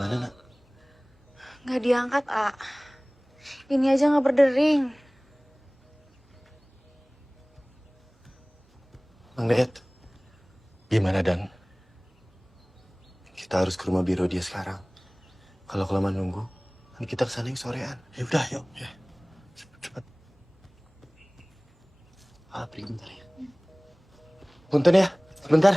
Mana, Nak? Nggak diangkat, A. Ini aja nggak berdering. Bang Dayat, Gimana, Dan? kita harus ke rumah Biro dia sekarang. Kalau kelamaan nunggu, nanti kita kesana yang sorean. Ya udah, yuk. Ya. Cepat. Pergi bentar ya. Punten ya, sebentar.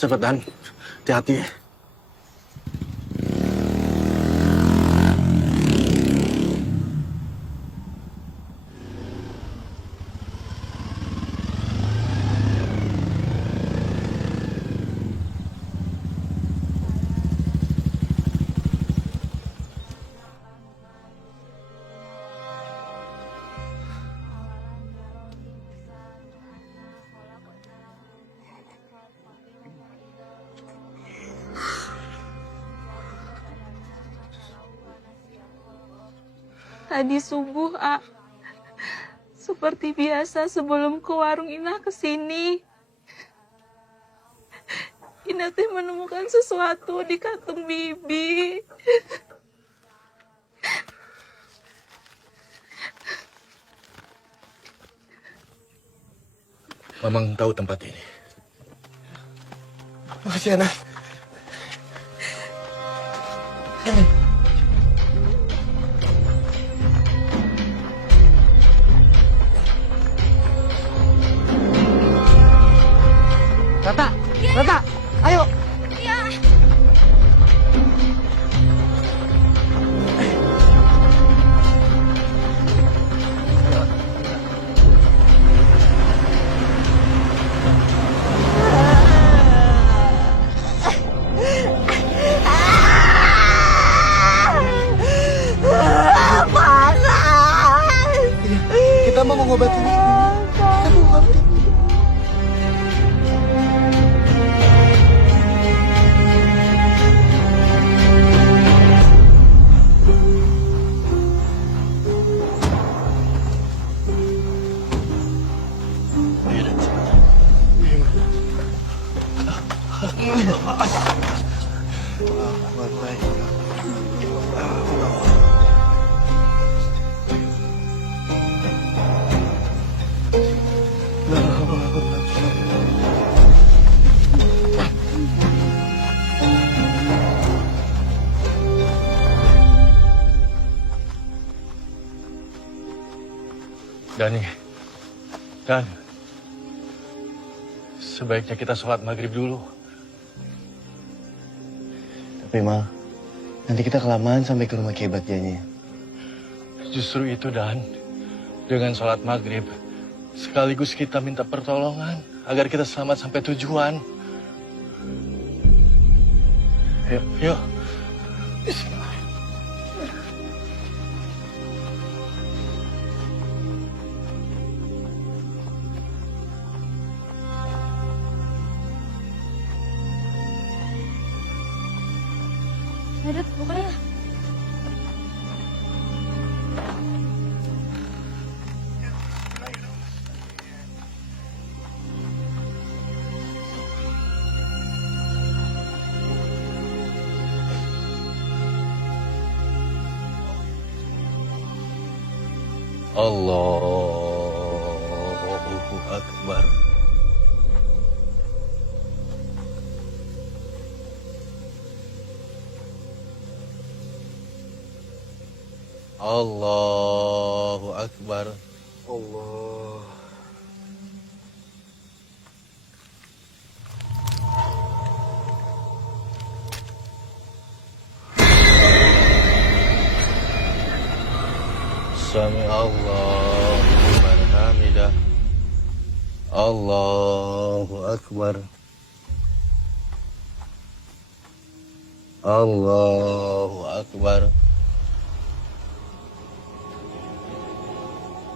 Cepat, Dan. Hati-hati. Tadi subuh, A. Seperti biasa sebelum ke warung Inah kesini. Inah teh menemukan sesuatu di kantung Bibi. Mamang tahu tempat ini. Makasih, Anak. Rata, ayo. Iya. akbar, la ilaha illallah. Dan sebaiknya kita sholat maghrib dulu. Tapi Ma, nanti kita kelamaan sampai ke rumah Kiai Bagjanya. Justru itu Dan, dengan sholat maghrib, sekaligus kita minta pertolongan agar kita selamat sampai tujuan. Yuk, yuk. Ayo, buka ya. Allahu Akbar. Allahu Akbar. Allah. Sami Allahu liman hamidah. Allahu Akbar. Allahu Akbar.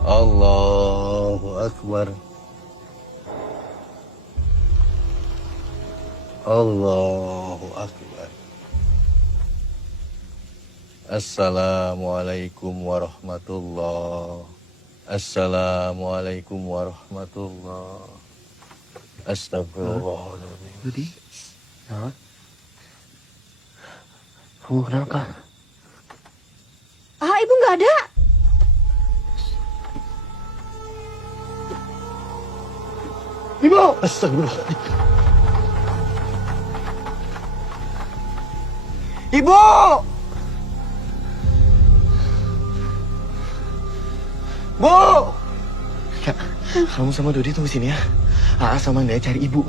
Allahu Akbar. Allahu Akbar. Assalamualaikum warahmatullahi. Assalamualaikum warahmatullahi. Astagfirullahaladzim. Dudi? Nah? Kamu kenapa? Ah, ibu nggak ada. Ibu! Astagfirullahaladzim. Ibu! Bu! Kak, kamu sama Dodi tunggu sini ya. Aa sama Naya cari ibu.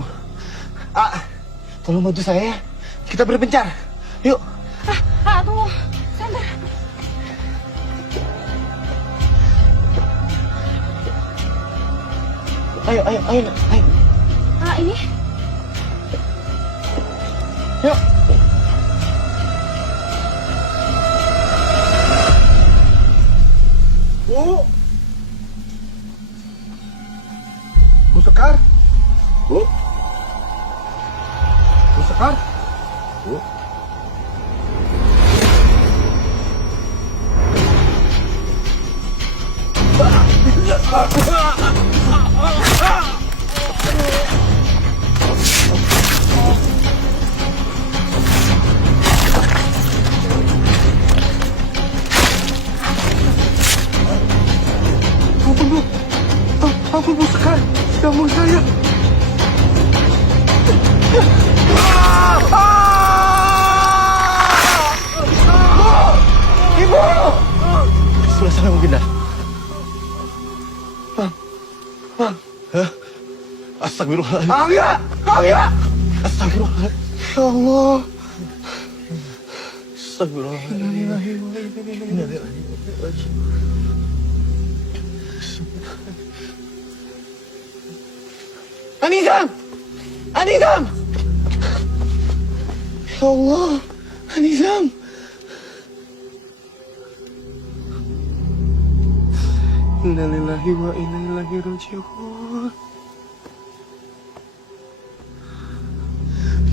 Tolong bantu saya ya. Kita berpencar. Yuk. Tunggu. Sebentar. Ayo. Ini. Yuk. Bu. Bu Sekar. Bu. Bu Sekar. Bu. Ampun Bu Sekar, kamu saya. Ibu! Sebelah sana mungkin dah. Bang. Hah? Astagfirullahaladzim. Angga! Astagfirullahaladzim. Ya Allah. Astagfirullahaladzim. Anizam! Ya Allah, Anizam! Inna lillahi wa inna ilaihi raji'un.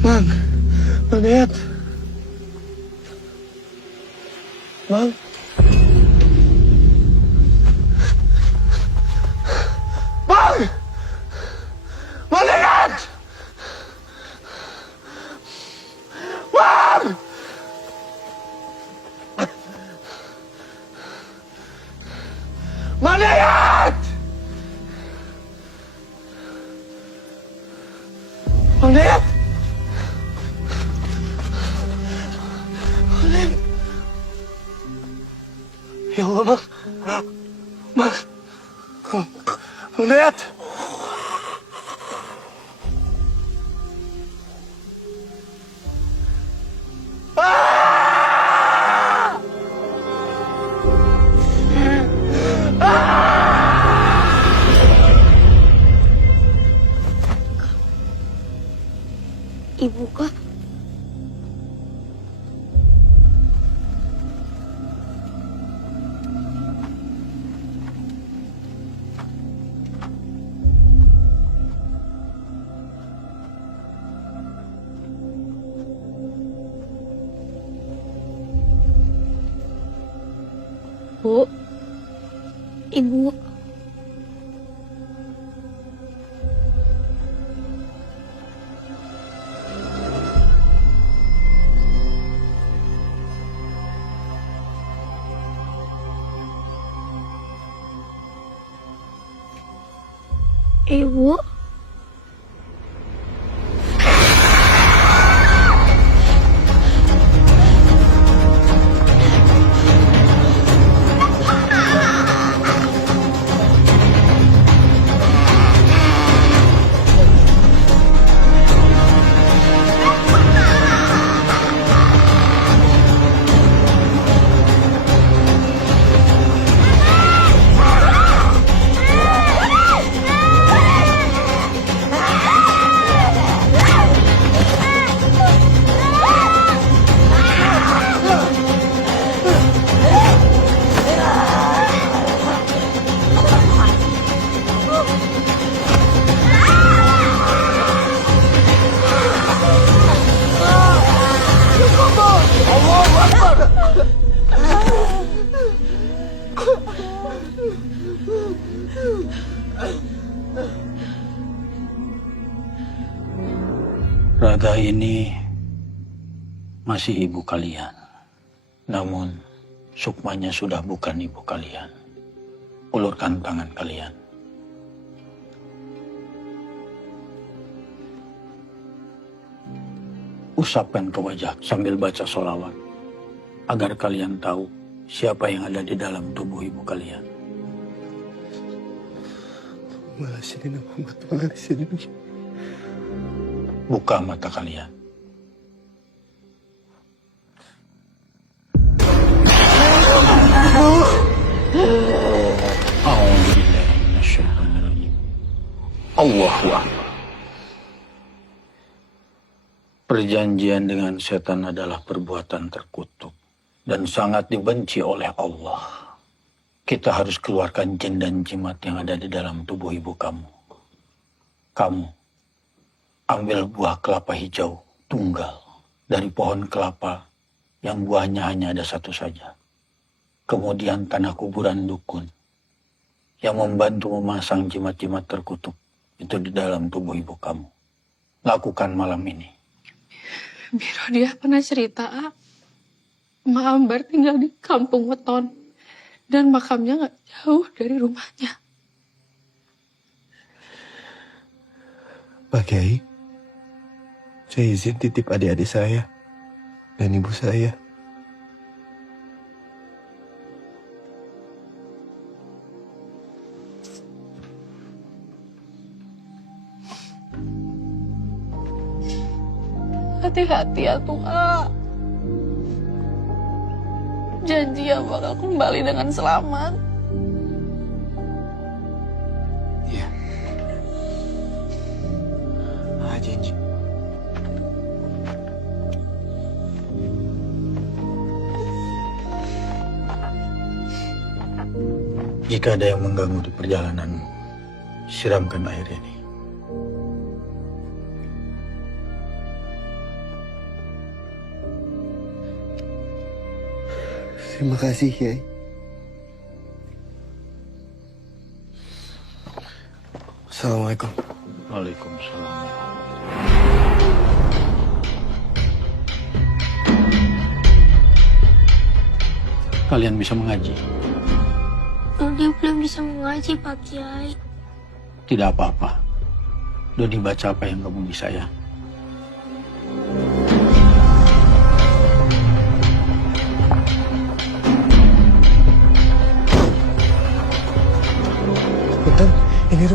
Bang Dayat. Bang. Ya Allah, Mang. Lihat. Ibu kah? Bu, Ibu. Ibu. Radha ini masih ibu kalian. Namun Sukmanya sudah bukan ibu kalian. Ulurkan tangan kalian. Usapkan ke wajah sambil baca sholawat. Agar kalian tahu siapa yang ada di dalam tubuh ibu kalian. Buka mata kalian. Allahu Akbar. Perjanjian dengan setan adalah perbuatan terkutuk dan sangat dibenci oleh Allah. Kita harus keluarkan jin dan jimat yang ada di dalam tubuh ibu kamu. Kamu ambil buah kelapa hijau tunggal dari pohon kelapa yang buahnya hanya ada satu saja. Kemudian tanah kuburan dukun yang membantu memasang jimat-jimat terkutuk itu di dalam tubuh ibu kamu. Lakukan malam ini. Biro dia pernah cerita, Mak Ambar tinggal di kampung Weton dan makamnya gak jauh dari rumahnya. Pak Kiai, saya izin titip adik-adik saya dan ibu saya. Hati-hati ya Tua. Janji ya bakal kembali dengan selamat. Iya. Janji. Jika ada yang mengganggu di perjalananmu, siramkan air ini. Terima kasih, Kiai. Assalamualaikum. Waalaikumsalam. Kalian bisa mengaji? Dodi belum bisa mengaji, Pak Kiai. Tidak apa-apa. Dodi baca apa yang kamu bisa ya.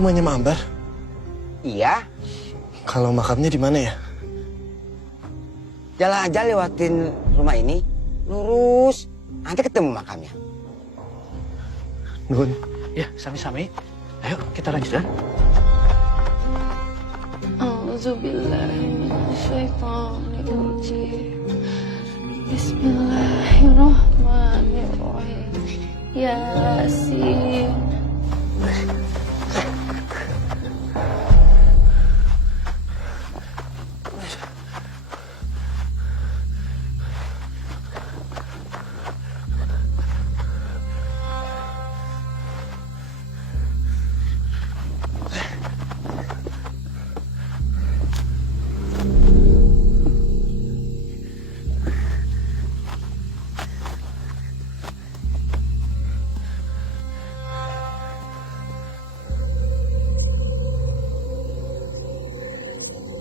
rumahnya Mak Ambar? Iya. Kalau makamnya di mana ya? Jalan aja lewatin rumah ini, lurus, nanti ketemu makamnya. Nuhun. Ya, sami-sami. Ayo, kita lanjutkan. A'udzubillahiminasyaitonirrajim. Bismillahirrahmanirrahim. Yasin.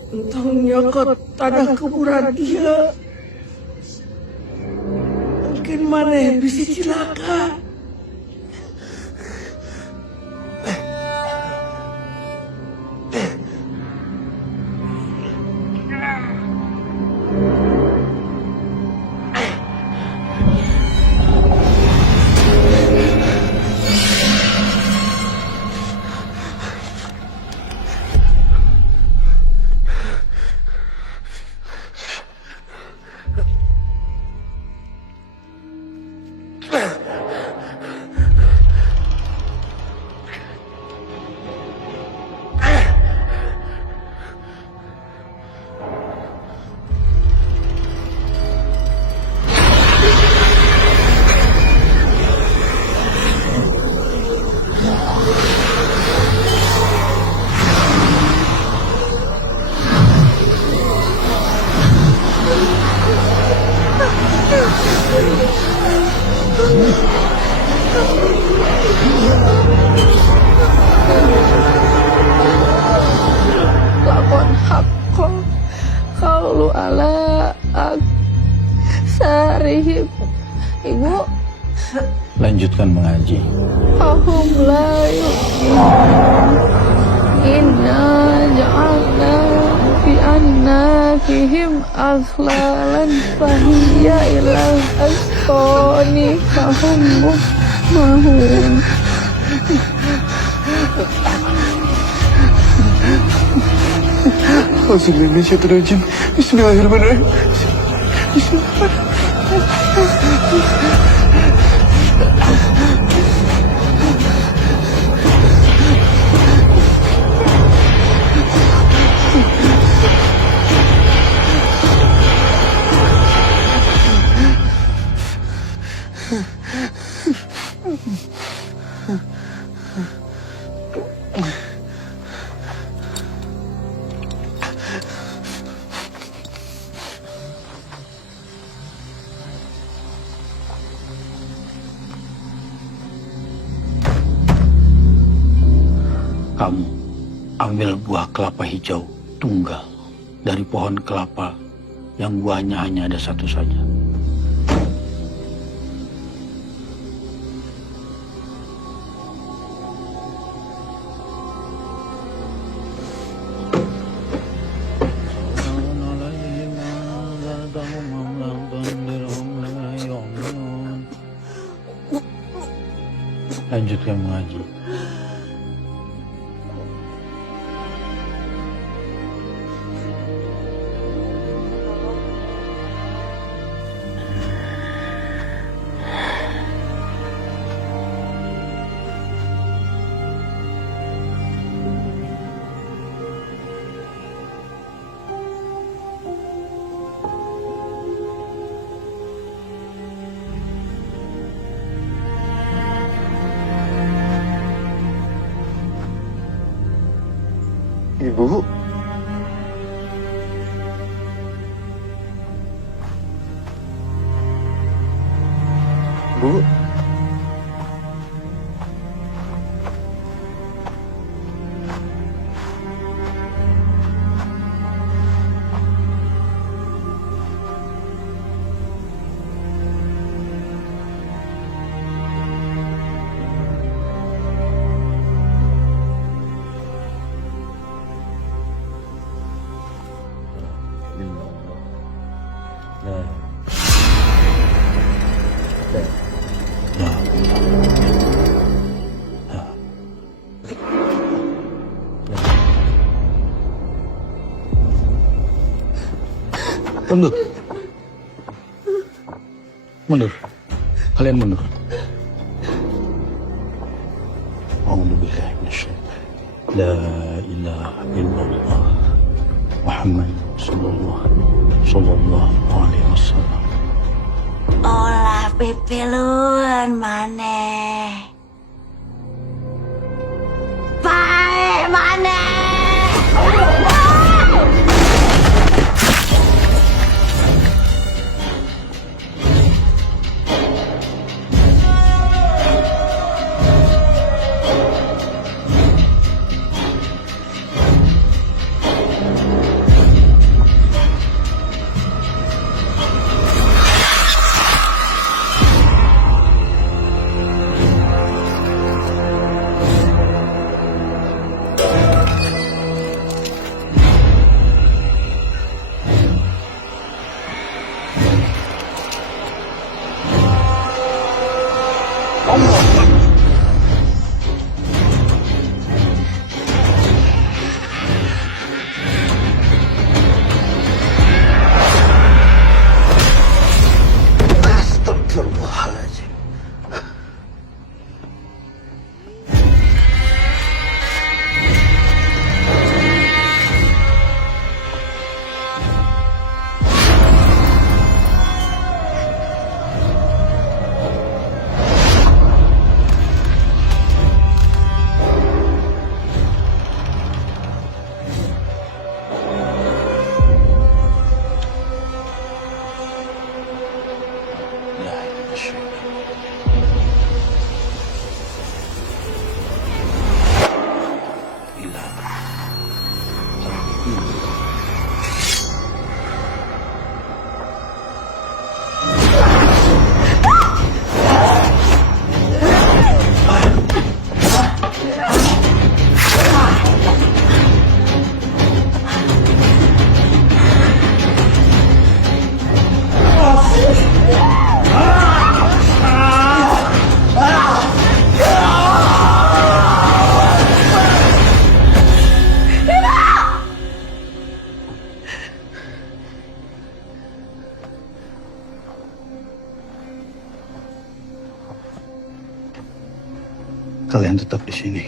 Entahnya ke tanah kuburan dia. Mungkin mana yang bisa celaka. Lakon hakko kaulu ala aksarihim. Ibu, Lanjutkan mengaji. fahum la yu'minun. Inna ja'alna fi annakihim aghlalan fahiyya ilal asqani fahum mahun. Bismillahirrahmanirrahim. Bismillahirrahmanirrahim. Kamu ambil buah kelapa hijau tunggal dari pohon kelapa yang buahnya hanya ada satu saja. Lanjutkan mengaji. Ibu. Bu. Mundur. Mundur. Kalian mundur. A'udzubillahi minasyaitonir rajim. La ilaha illallah. Muhammad sallallahu alaihi wasallam. Olah pipilun maneh. Bae maneh. Astagfirullahaladzim. Kalian tetap di sini.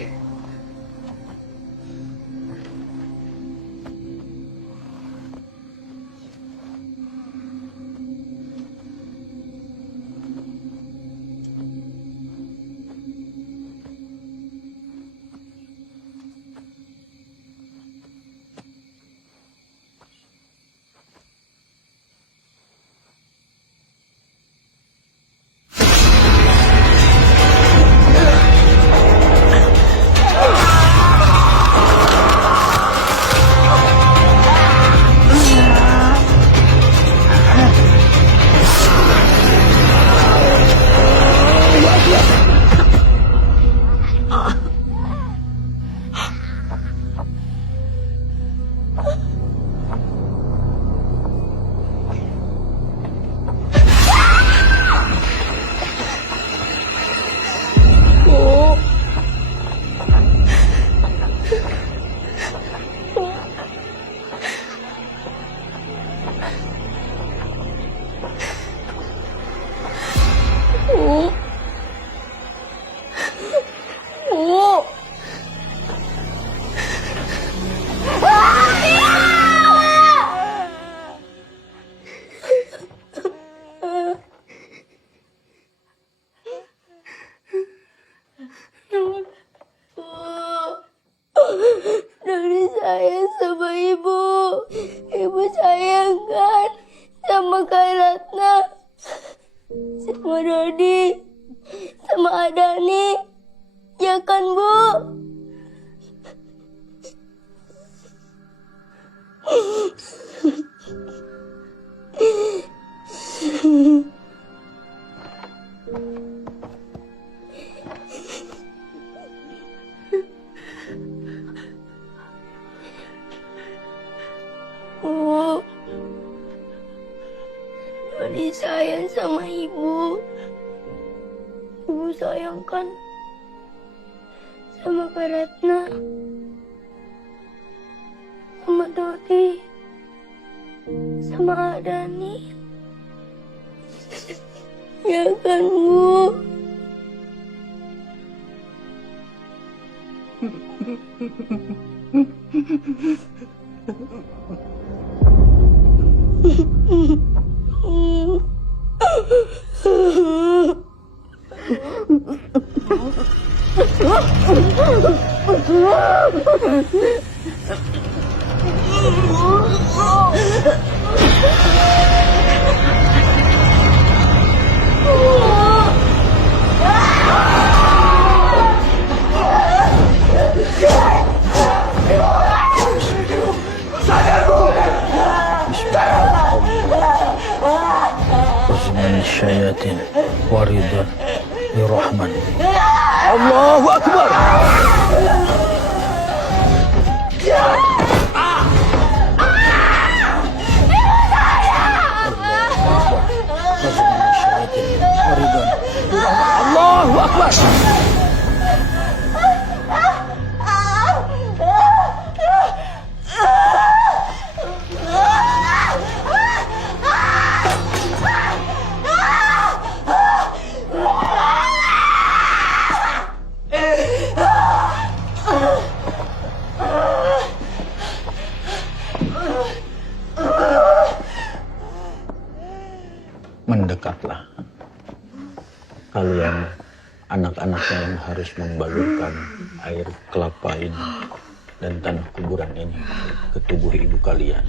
Doni sayang sama ibu. Ibu sayang kan sama Kak Ratna, sama Dodi, sama Adani. Ya kan, Bu? Bu, Dodi sayang sama ibu. Ibu sayang kan sama Kak Ratna, sama Dodi, sama Dani. Ya kan, Bu? Min syayatin waridan lirahman. Allahu Akbar. Allahu Akbar. Mendekatlah kalian anak-anaknya yang harus membalurkan air kelapa ini dan tanah kuburan ini ke tubuh ibu kalian.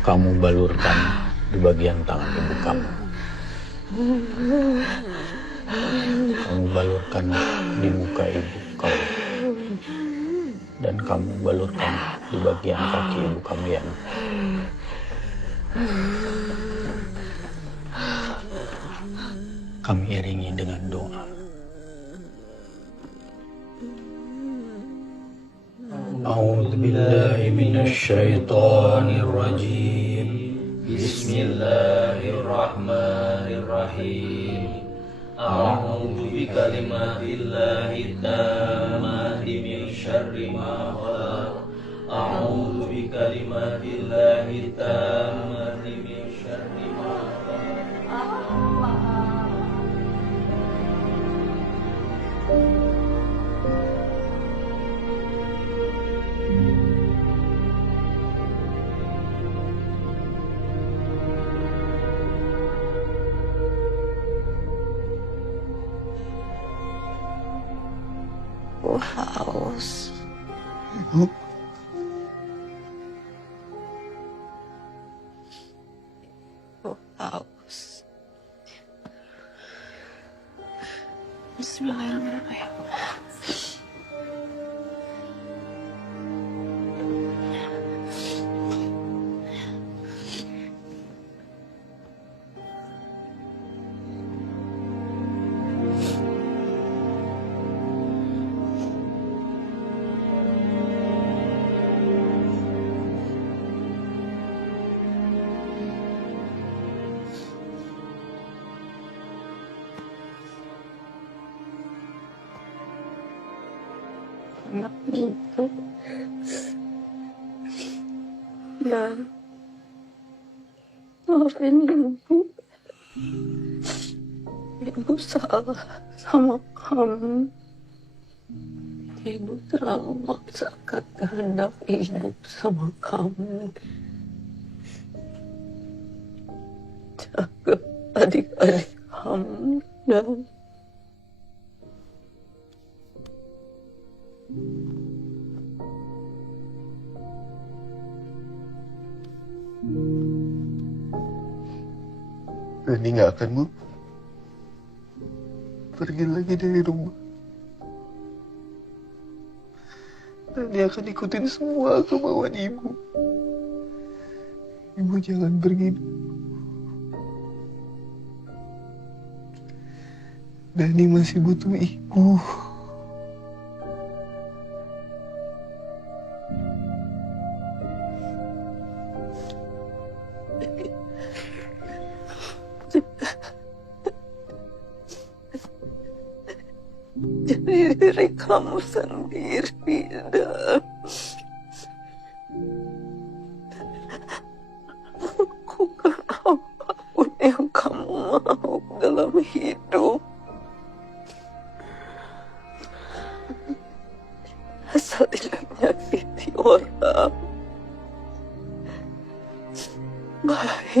Kamu balurkan di bagian tangan ibu kamu. Kamu balurkan di muka ibu kamu. Dan kamu balurkan di bagian kaki ibu kamu yang kami iringi dengan doa. A'udzu billahi minasy syaithanir rajim. Bismillahirrahmanirrahim. A'udzu bikalimatillahi tammati min syarri ma khalaq. A'udzu bikalimatillahi tammati min syarri ma khalaq. Haus. Ibu. Haus. Bismillahirrahmanirrahim. Anak itu ya maafin ibu salah sama kamu. Ibu terlalu memaksakan kehendak ibu sama kamu. Jaga adik-adik kamu dan Dani nggak akan, Bu, pergi lagi dari rumah. Dani akan ikutin semua kemauan ibu. Ibu jangan pergi. Dani masih butuh ibu. Jadi diri kamu sendiri, dan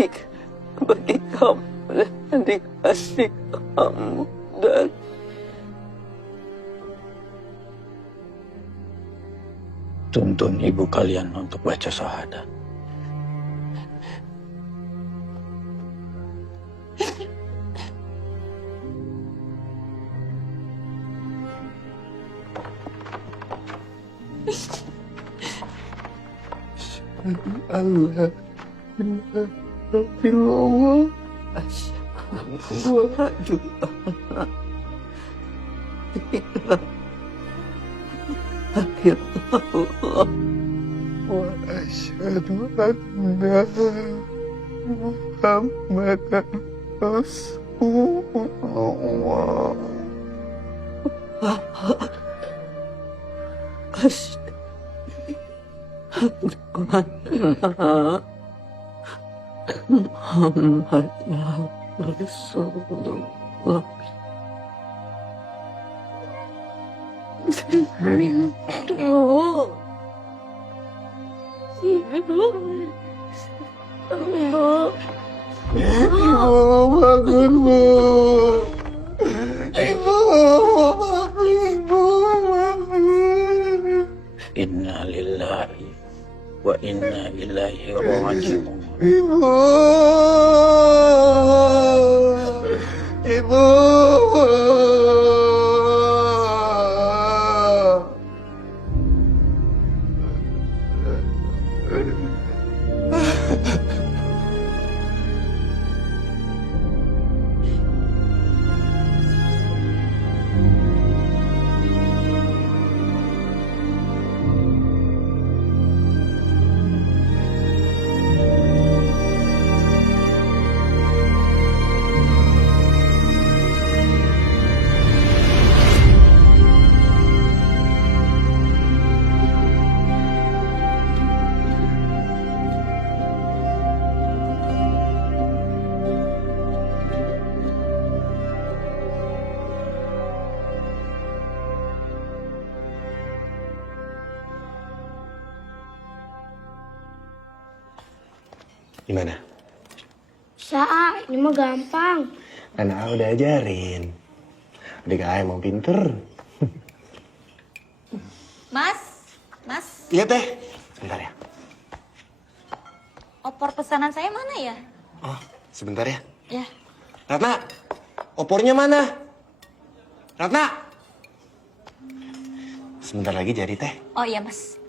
terbaik bagi kamu dan adik-adik kamu dan tuntun ibu kalian untuk baca syahadat. Allah Alhamdulillah Asyhadu wa asyhadu anna Muhammadan Rasulullah. Muhammad Rasulullah. Ibu bangun, Bu. Ibu bangun. Inna lillahi wa inna ilaihi raji'un. Ibu. Ibu. Gimana? Bisa, ini mah gampang. Anak udah ajarin. Adik emang pinter. Mas. Iya teh. Sebentar ya. Opor pesanan saya mana ya? Oh, sebentar ya. Ya. Ratna, opornya mana? Ratna. Sebentar lagi jadi teh. Oh iya, Mas.